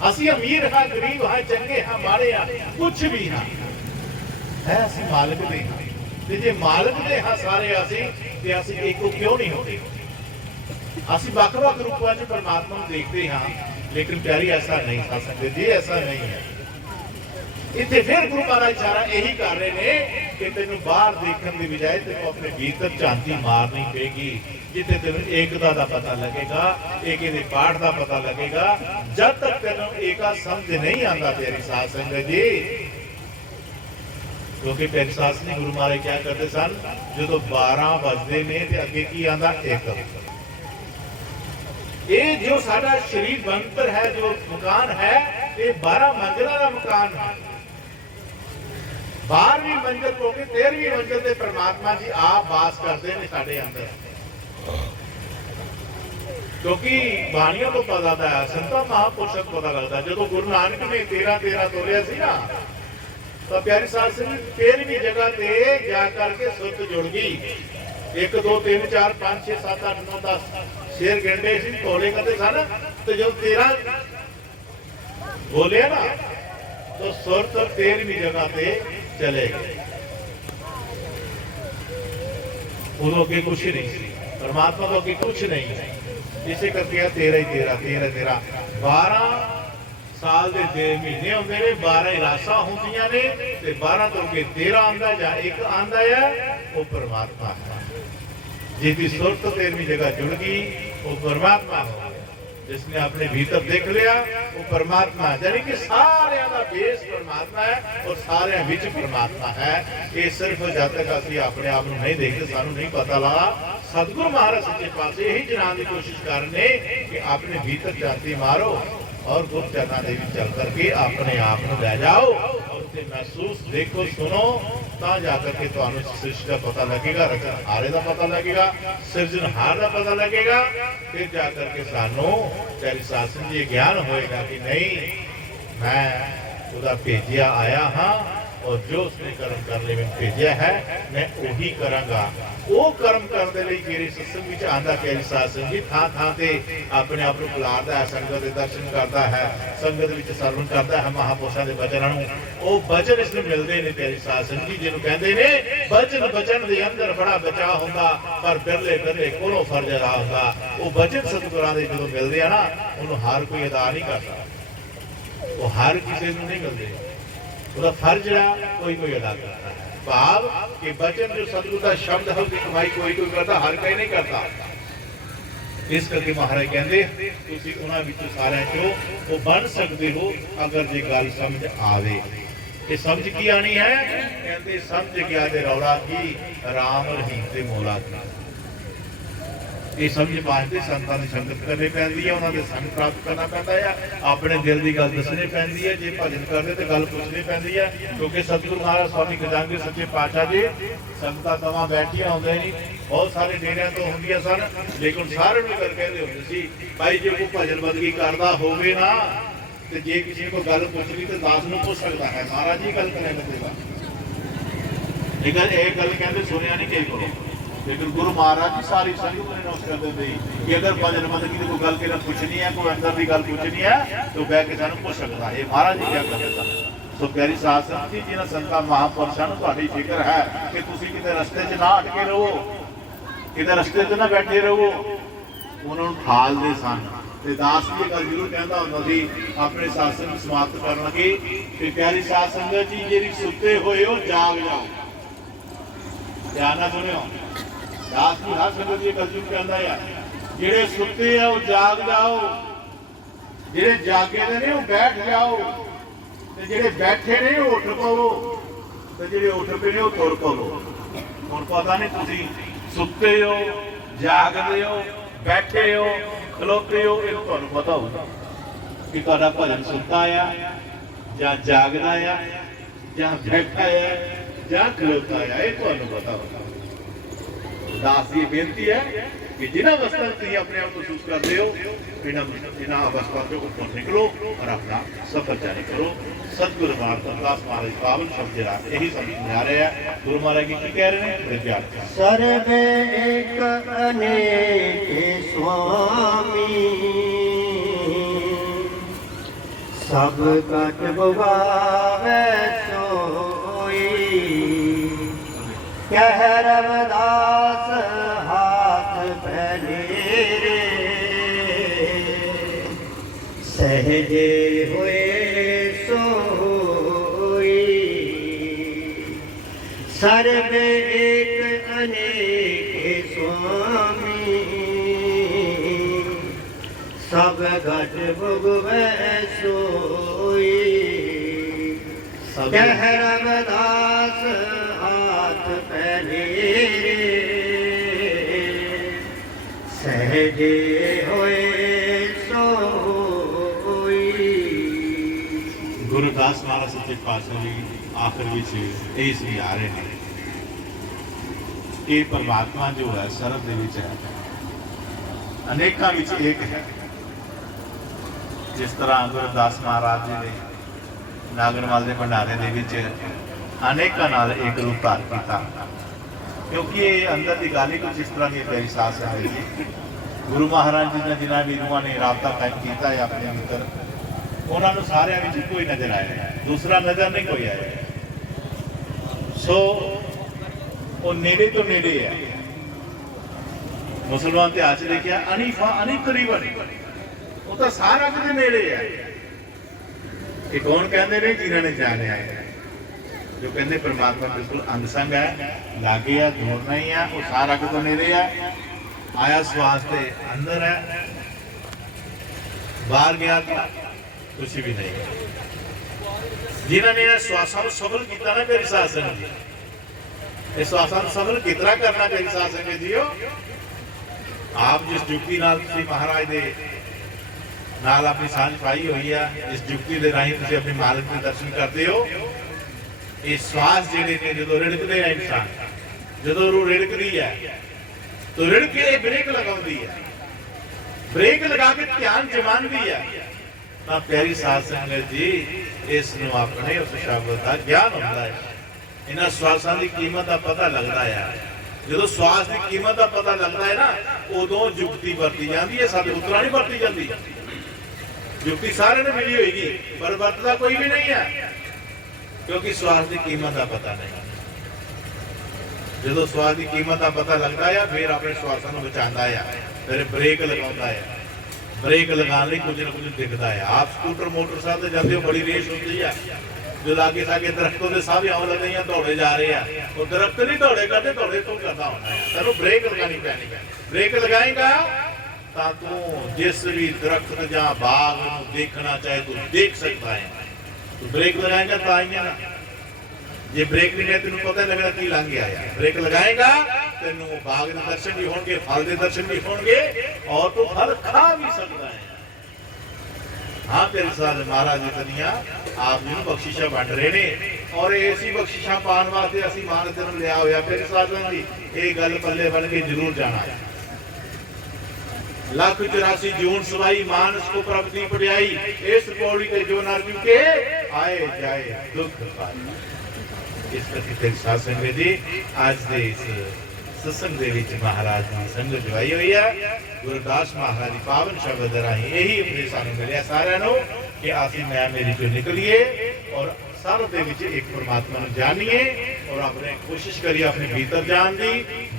असी अमीर हाँ, गरीब हाँ, चंगे हाँ, माड़े हाँ, कुछ भी हाँ है, असी मालिक दे हाँ। ते जे मालिक दे हाँ सारे असी, ते असी एक को क्यों नहीं होते? असी वख-वख रूपों में परमात्मा को देखते हाँ, लेकिन प्यारी ऐसा नहीं था सकते जी, ऐसा नहीं है। इतने फिर गुरु महाराज इशारा यही कर रहे हैं कि तेन बाहर देखने की बजाय तेन अपने भीतर झांकी मारनी पेगी, जिथे तेन एकता का पता लगेगा, एक पाठ का पता लगेगा। जब तक तेन एका समझ नहीं आता तेरी साध संगत जी, क्योंकि प्यारी साध संगत गुरु महाराज क्या करते सन, जो 12 बजते ने ते अगे की आंदा एक। ये जो साडा शरीर बनतर है, जो मकान है, ये 12 मंजिला का मकान है। 12वीं मंजिल तो 13वीं मंजिल से परमात्मा जी आप वास करते हैं साडे अंदर, क्योंकि बाणियों तो पता लगता है, संतां महापुरुषों को पता लगता है। जो गुरु नानक ने 13-13 तोलिया सी ना, तो प्यारी साध संगत 13वीं जगह पे जा करके सुरत जुड़ गई। 1 2 3 4 5 6 7 8 9 10 शेर गिनते सी, तोले करते सन। तो जब 13 बोले ना, तो सुरत 13वीं जगह पे चले गए। उन्हों के कुछ नहीं, परमात्मा को अगे कुछ नहीं। इसे करके 13 12 साल के 2 महीने होंगे ने, 12 रासा होंदियां ने, ते 12 तो के 13 आंदा या एक आंदा है, वो परमात्मा है। जिसकी सुरत 13वीं जगह जुड़ गई, वो परमात्मा हो गया। जिसने अपने भीतर देख लिया, वो परमात्मा है। यानी कि सारे का बेस परमात्मा है और सारे विच परमात्मा है। ये सिर्फ जब तक असं अपने आप को नहीं देखते, सानू नहीं पता लगा। सतगुरु महाराज सच्चे पातशाह यही जनाने की कोशिश कर रहे कि अपने भीतर जाती मारो और गुरु चरणों के विच चल करके अपने आप को ले जाओ और उसे महसूस देखो, सुनो, ता जाकर के तुहानू सृष्टि का पता लगेगा, रचनहारे का पता लगेगा, सिरजनहार का पता लगेगा। फिर जाकर के सानू प्यारी साध संगत जी ज्ञान होएगा कि नहीं, मैं उदा भेजिया आया हाँ और जो उसने कर्म करने में भेजा है मैं वही करांगा। वो कर्म करने लिए मेरे सत्संग में आंदा प्यारी साध संगत जी थां थां ते अपने आप को बुलाता है, संगत के दर्शन करता है, संगत में सरवण करता है महापुरुषों के वचनों। वो वचन इसमें मिलते हैं प्यारी साध संगत जी, जिन्होंने कहते हैं वचन वचन के अंदर बड़ा बचा होगा, पर बिरले बिरले कोलों फर्ज रहा होगा। वो वचन सतगुरां दे जो मिलते हैं ना, उन्होंने हर कोई अदा नहीं करता, वो हर किसी को नहीं मिलते। उसका फर्ज कोई कोई अदा करता है। भाव कि वचन जो सतगुरु का शब्द है, उसकी कमाई कोई कोई करता, हर कोई नहीं करता। इस करके महाराज कहते तुसी उन्हां विचों सारिਆਂ चों वो बन सकते हो अगर जे गल समझ आवे। ये समझ की आनी है, कहते समझ गया ते रौला की, राम रहीम ते मौला की। ये समझ वास्ते संतां की संगत करनी पैंदी है, उन्होंने संग प्राप्त करना पैंदा है, अपने दिल की गल दसनी पैंदी है। जे भजन करते तो गल पुछनी पैंदी है, क्योंकि सतगुरु महाराज स्वामी गजानगी सच्चे पातशाह जी संगतां तवां बैठियां होंदे नहीं, बहुत सारे डेरियां तो होंदियां सन, लेकिन सारे नूं गल कहते होंदे सी भाई जे कोई भजन बदगी करदा होवे ना, ते जे किसी को गल पुछनी तो दास नूं पुछ सकदा है, महाराज जी गल करें देगा। लेकिन एक गल कहते सुनिया नहीं कई करो, लेकिन गुरु महाराज जी सारी संगत ने नोट कर देते कि अगर भजन बंदगी की कोई गल के पूछनी है, कोई अंदर की गल पूछनी है, तो बह के सानू पूछ सकता है। महाराज जी क्या करते सन। तो प्यारी साध संगत जी, जिन्हां संतां महापुरुषां नूं तुहाडी फिक्र है कि तुसीं किते रस्ते 'च ना अटके रहो, किते रस्ते 'च ना बैठे रहो, उन्हां नूं ठाल दे सन। ते दास जी गल जरूर कहंदा हुंदा सी अपने सत्संग समाप्त करन लगे कि प्यारी साध संगत जी जेरी सुते होए हो जाग जाओ। ध्यान नाल सुनियो, दास जी हर संगत जी गल जरूर कहंदा है जेड़े सुते आ वो जाग जाओ, जेड़े जागे ने वो बैठ जाओ, ते जेड़े बैठे ने वो उठ पवो, ते जेड़े उठ पे ने वो तुर पवो। हुण पता नहीं तुसीं सुते हो, जागदे हो, बैठे हो, खलोते हो, ये तुहानूं पता होगा कि तुहाडा भजन सुता आ जां जागदा आ जां बैठा है जां खलोता है, ये तुहानूं पता होगा। दास की बेनती है कि जिन्होंने अवस्था तुम अपने आप महसूस करते हो, इन्होंने अवस्था से ऊपर निकलो और अपना सफर जारी करो। सतगुरु महाराज महाराज पावन शब्द यही समझा रहे हैं। गुरु महाराज जी की कह रहे हैं विद्यार्थी सर्वे एक अनेक स्वामी, सब कट बुवावे सोई, कह रविदास हाथ फैलेरे, सहजे हुए सोई। सर्व एक अनेक स्वामी सब घट भुगवै सोई कह रविदास हाथ पहले सहजे होए सोई। गुरुदास महाराज सच्चे पातशाह जी आखिर ਵਿੱਚ ਇਹ ਸਮਝਾ ਰਹੇ ਨੇ ਇਹ ਪਰਮਾਤਮਾ ਜੋ ਹੈ ਸਰਬ ਦੇ ਵਿੱਚ ਹੈ, ਅਨੇਕਾਂ ਵਿੱਚ ਇੱਕ ਹੈ। ਜਿਸ ਤਰ੍ਹਾਂ ਗੁਰਦਾਸ ਮਹਾਰਾਜ ਜੀ ਨੇ ਨਾਗਰਮਲ ਦੇ ਭੰਡਾਰੇ ਦੇ ਵਿੱਚ ਅਨੇਕਾਂ ਨਾਲ ਇੱਕ ਰੂਪ ਧਾਰ ਕੀਤਾ, ਕਿਉਂਕਿ ਇਹ ਅੰਦਰ ਦੀ ਗੱਲ ਹੀ ਕੁਝ ਇਸ ਤਰ੍ਹਾਂ ਦੀ ਪਿਆਰੀ ਸਾਸ ਹੈ। ਗੁਰੂ ਮਹਾਰਾਜ ਜੀ ਨੇ ਜਿਨ੍ਹਾਂ ਵੀ ਰੂਹਾਂ ਨੇ ਰਾਬਤਾ ਕਾਇਮ ਕੀਤਾ ਹੈ ਆਪਣੇ ਅੰਦਰ, ਉਹਨਾਂ ਨੂੰ ਸਾਰਿਆਂ ਵਿੱਚ ਕੋਈ ਨਜ਼ਰ ਆਇਆ, ਦੂਸਰਾ ਨਜ਼ਰ ਨਹੀਂ ਕੋਈ ਆਇਆ। ਸੋ ਉਹ ਨੇੜੇ ਤੋਂ ਨੇੜੇ ਹੈ। ਮੁਸਲਮਾਨ ਤੇ ਅੱਜ ਦੇਖਿਆ ਅਨੀਫਾ ਅਨੀ ਕਰੀਬਨ, ਉਹ ਤਾਂ ਸਾਰਾ ਕਿਤੇ ਨੇੜੇ ਹੈ। ਇਹ ਕੌਣ ਕਹਿੰਦੇ ਨੇ? ਜਿਨ੍ਹਾਂ ਨੇ ਜਾਣਿਆ ਹੈ, ਜੋ ਕਹਿੰਦੇ ਪਰਮਾਤਮਾ ਬਿਲਕੁਲ ਅੰਗ ਸੰਗ ਹੈ, ਲਾਗੇ ਆ, ਦੂਰ ਨਹੀਂ ਆ, ਉਹ ਸਾਰਾ ਕਿਤੇ ਨੇੜੇ ਹੈ। ਆਇਆ ਸਵਾਸ ਦੇ ਅੰਦਰ ਹੈ, ਬਾਹਰ ਗਿਆ ਤਾਂ ਕੁਛ ਵੀ ਨਹੀਂ। जिन्होंने श्वासा सफल किया ना मेरी साथ संगत जी, श्वासा सफल कितना करना मेरी साथ संगत जी। आप जिस जुगती नाल महाराज दे नाल अपनी सांझ पाई हुई है, इस जुगती के राही तुसीं अपने मालिक के दर्शन करते हो। ये श्वास जिहड़े ने जो रिड़कते हैं, इंसान जो रूह रिड़कती है तो रिड़क के ब्रेक लगाती है, ब्रेक लगा के ध्यान जमाती है। तो प्यारी साध संगत जी इस अपने उस शब्द का ज्ञान होता है। इन्होंने श्वासा की कीमत का पता लगता है। जो श्वास की कीमत का पता लगता है ना, उदों जुगती वरती जाती है, सतपुत्रा नहीं वरती जाती। जुगती सारे ने मिली होगी पर वरतता कोई भी नहीं है, क्योंकि श्वास की कीमत का पता नहीं। जो श्वास की कीमत का पता लगता है, फिर अपने श्वासा को बचाता है, फिर ब्रेक लगाता है। ब्रेक लगाने कुछ ना कुछ दिखता है। आप स्कूटर मोटरसाइकिल से जाते हो, बड़ी रेस होती है, जो लागे सागे दरख्तों के साथ आने लगे हैं, दौड़े जा रहे हैं, वो दरख्त नहीं दौड़े करते, दौड़े तो करता होना है। तेनों ब्रेक लगानी पैनी है। ब्रेक लगाएगा तो तू जिस भी दरख्त या बाग देखना चाहे तो देख सकता है। तो ब्रेक लगाएगा तो आएंगे ना, जे ब्रेक नहीं है तेन पता लगेगा कि लंघ गया है। ब्रेक लगाएगा तेन बाग के दर्शन भी होंगे, फल के दर्शन भी होंगे, और तो फल खा भी सकता है। हाँ तेरे साथ महाराज जी तनिया आप जी बख्शिशा बंट रहे ने, और ऐसी बख्शिशा पाने वास्ते असीं मान जन्म लिया होया। फिर साधन की ये गल पल्ले बन के जरूर जाना है। 184 जून सवाई मानस को प्रभ दी पढ़ियाई, इस पौड़ी ते जो नर के आए जाए दुख पाए। इस करके तेरी साध संगत जी आज दे इस सत्संग दे विच महाराज की संगत जवाई हुई है। गुरदास महाराज की पावन शब्द राही यही उपदेश सानू मिलिया सारिआं नूं कि असीं मैं मेरी चों निकलीए और सारों दे विच एक परमात्मा नूं जानीए, और अपने कोशिश करिए अपने भीतर जान दी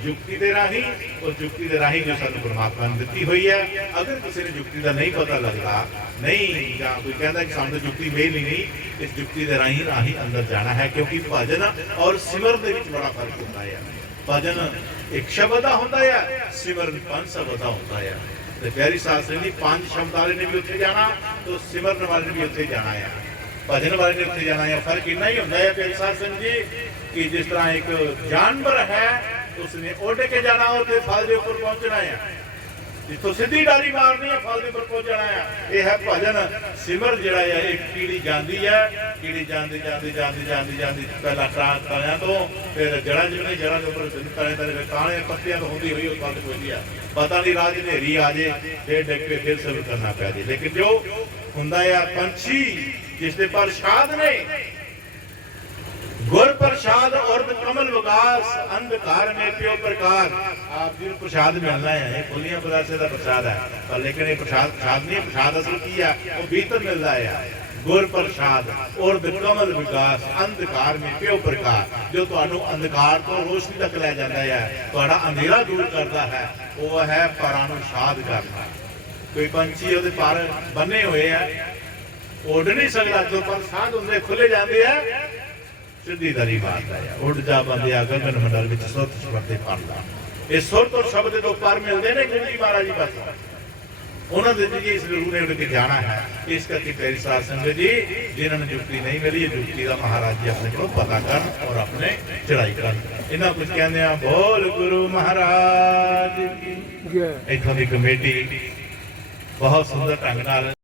जुक्ति दे राही। और जुक्ति दे राही जो सानू परमात्मा ने दित्ती हुई है। अगर किसी ने जुक्ति का नहीं पता लगता नहीं, या कोई कहता कि सानू जुक्ति मिल ही नहीं, इस जुक्ति दे राही अंदर जाना है, क्योंकि भजन और सिमरन दे विच बड़ा फर्क होता है। भजन एक शब्द का होता है, सिमरन 5 शब्द का होता है। तो प्यारी साध संगत जी 5 शब्द वाले ने भी उत्थे जाना, तो सिमरन वाले ने भी उत्थे जाना है, भजन वाले ने उत्थे जाना है। फर्क इतना ही होता है प्यारी साध संगत जी कि जिस तरह एक जानवर है उसने उड़ के जाना हो तो फल के ऊपर पहुंचना है, जितों सीधी डाली मारनी है फल के ऊपर पहुंचना है। यह है भजन। सिमर जिहड़ा है एक कीड़ी जाती है, कीड़ी जाती जाती जाती जाती जाती पहला तलियां तो फिर जड़ा जिहड़ी जड़ा के ऊपर तले काले पत्तियां तो होंदी हुई उस पास पहुंची है, पता नहीं राज नेरी आ जाए फिर डिग के फिर सब करना पै जाए। लेकिन जो हुंदा है पंछी जिसके प्रसाद ने गुर प्रसाद और कमल विकास अंधकार में प्यो प्रकार। आप जी प्रसाद मिलना है, ये खुलियां पदार्थ का प्रसाद है, पर लेकिन ये प्रसाद नहीं, प्रसाद असल की है वो भीतर मिलता है। गुर प्रसाद और कमल विकास अंधकार में प्यो प्रकार, जो तुहानू अंधकार तो रोशनी तक ले जाता है, तुहाडा अंधेरा दूर करता है, वो है परानुशाद करना। कोई पंछी ਉਹਦੇ पर बने हुए है, उड़ नहीं सकता, जो प्रसाद होंगे खुले जाते हैं ਸਿੱਧੀ ਦਰੀ ਮਾਰਦਾ ਹੈ। ਉੱਡ ਜਾ ਬੰਦਿਆ ਗਗਨ ਮੰਡਲ ਵਿੱਚ ਸੁਰਤ ਸ਼ਬਦ ਪਾਉਂਦਾ। ਇਹ ਸੁਰਤ ਔਰ ਸ਼ਬਦ ਤੋਂ ਪਰ ਮਿਲਦੇ ਨੇ ਗੁਰੂ ਜੀ ਮਹਾਰਾਜ ਜੀ ਪਾਸੋਂ। ਉਹਨਾਂ ਦੇ ਜੀ ਇਸ ਗੁਰੂ ਨੇ ਉੱਡ ਕੇ ਜਾਣਾ ਹੈ। ਇਸ ਕਰਕੇ ਪਿਆਰੀ ਸਾਧ ਸੰਗਤ ਜੀ, ਜਿਨ੍ਹਾਂ ਨੂੰ ਜੁਗਤੀ ਨਹੀਂ ਮਿਲੀ, ਇਹ ਜੁਗਤੀ ਦਾ ਮਹਾਰਾਜ ਜੀ ਆਪਣੇ ਕੋਲ ਪਤਾ ਕਰਨ ਔਰ ਆਪਣੇ ਚੜਾਈ ਕਰਨ। ਇਹਨਾਂ ਕੁਝ ਕਹਿੰਦੇ ਆ ਬੋਲ ਗੁਰੂ ਮਹਾਰਾਜ ਕੀ। ਇੱਥੋਂ ਦੀ ਕਮੇਟੀ ਬਹੁਤ ਸੁੰਦਰ ਢੰਗ ਨਾਲ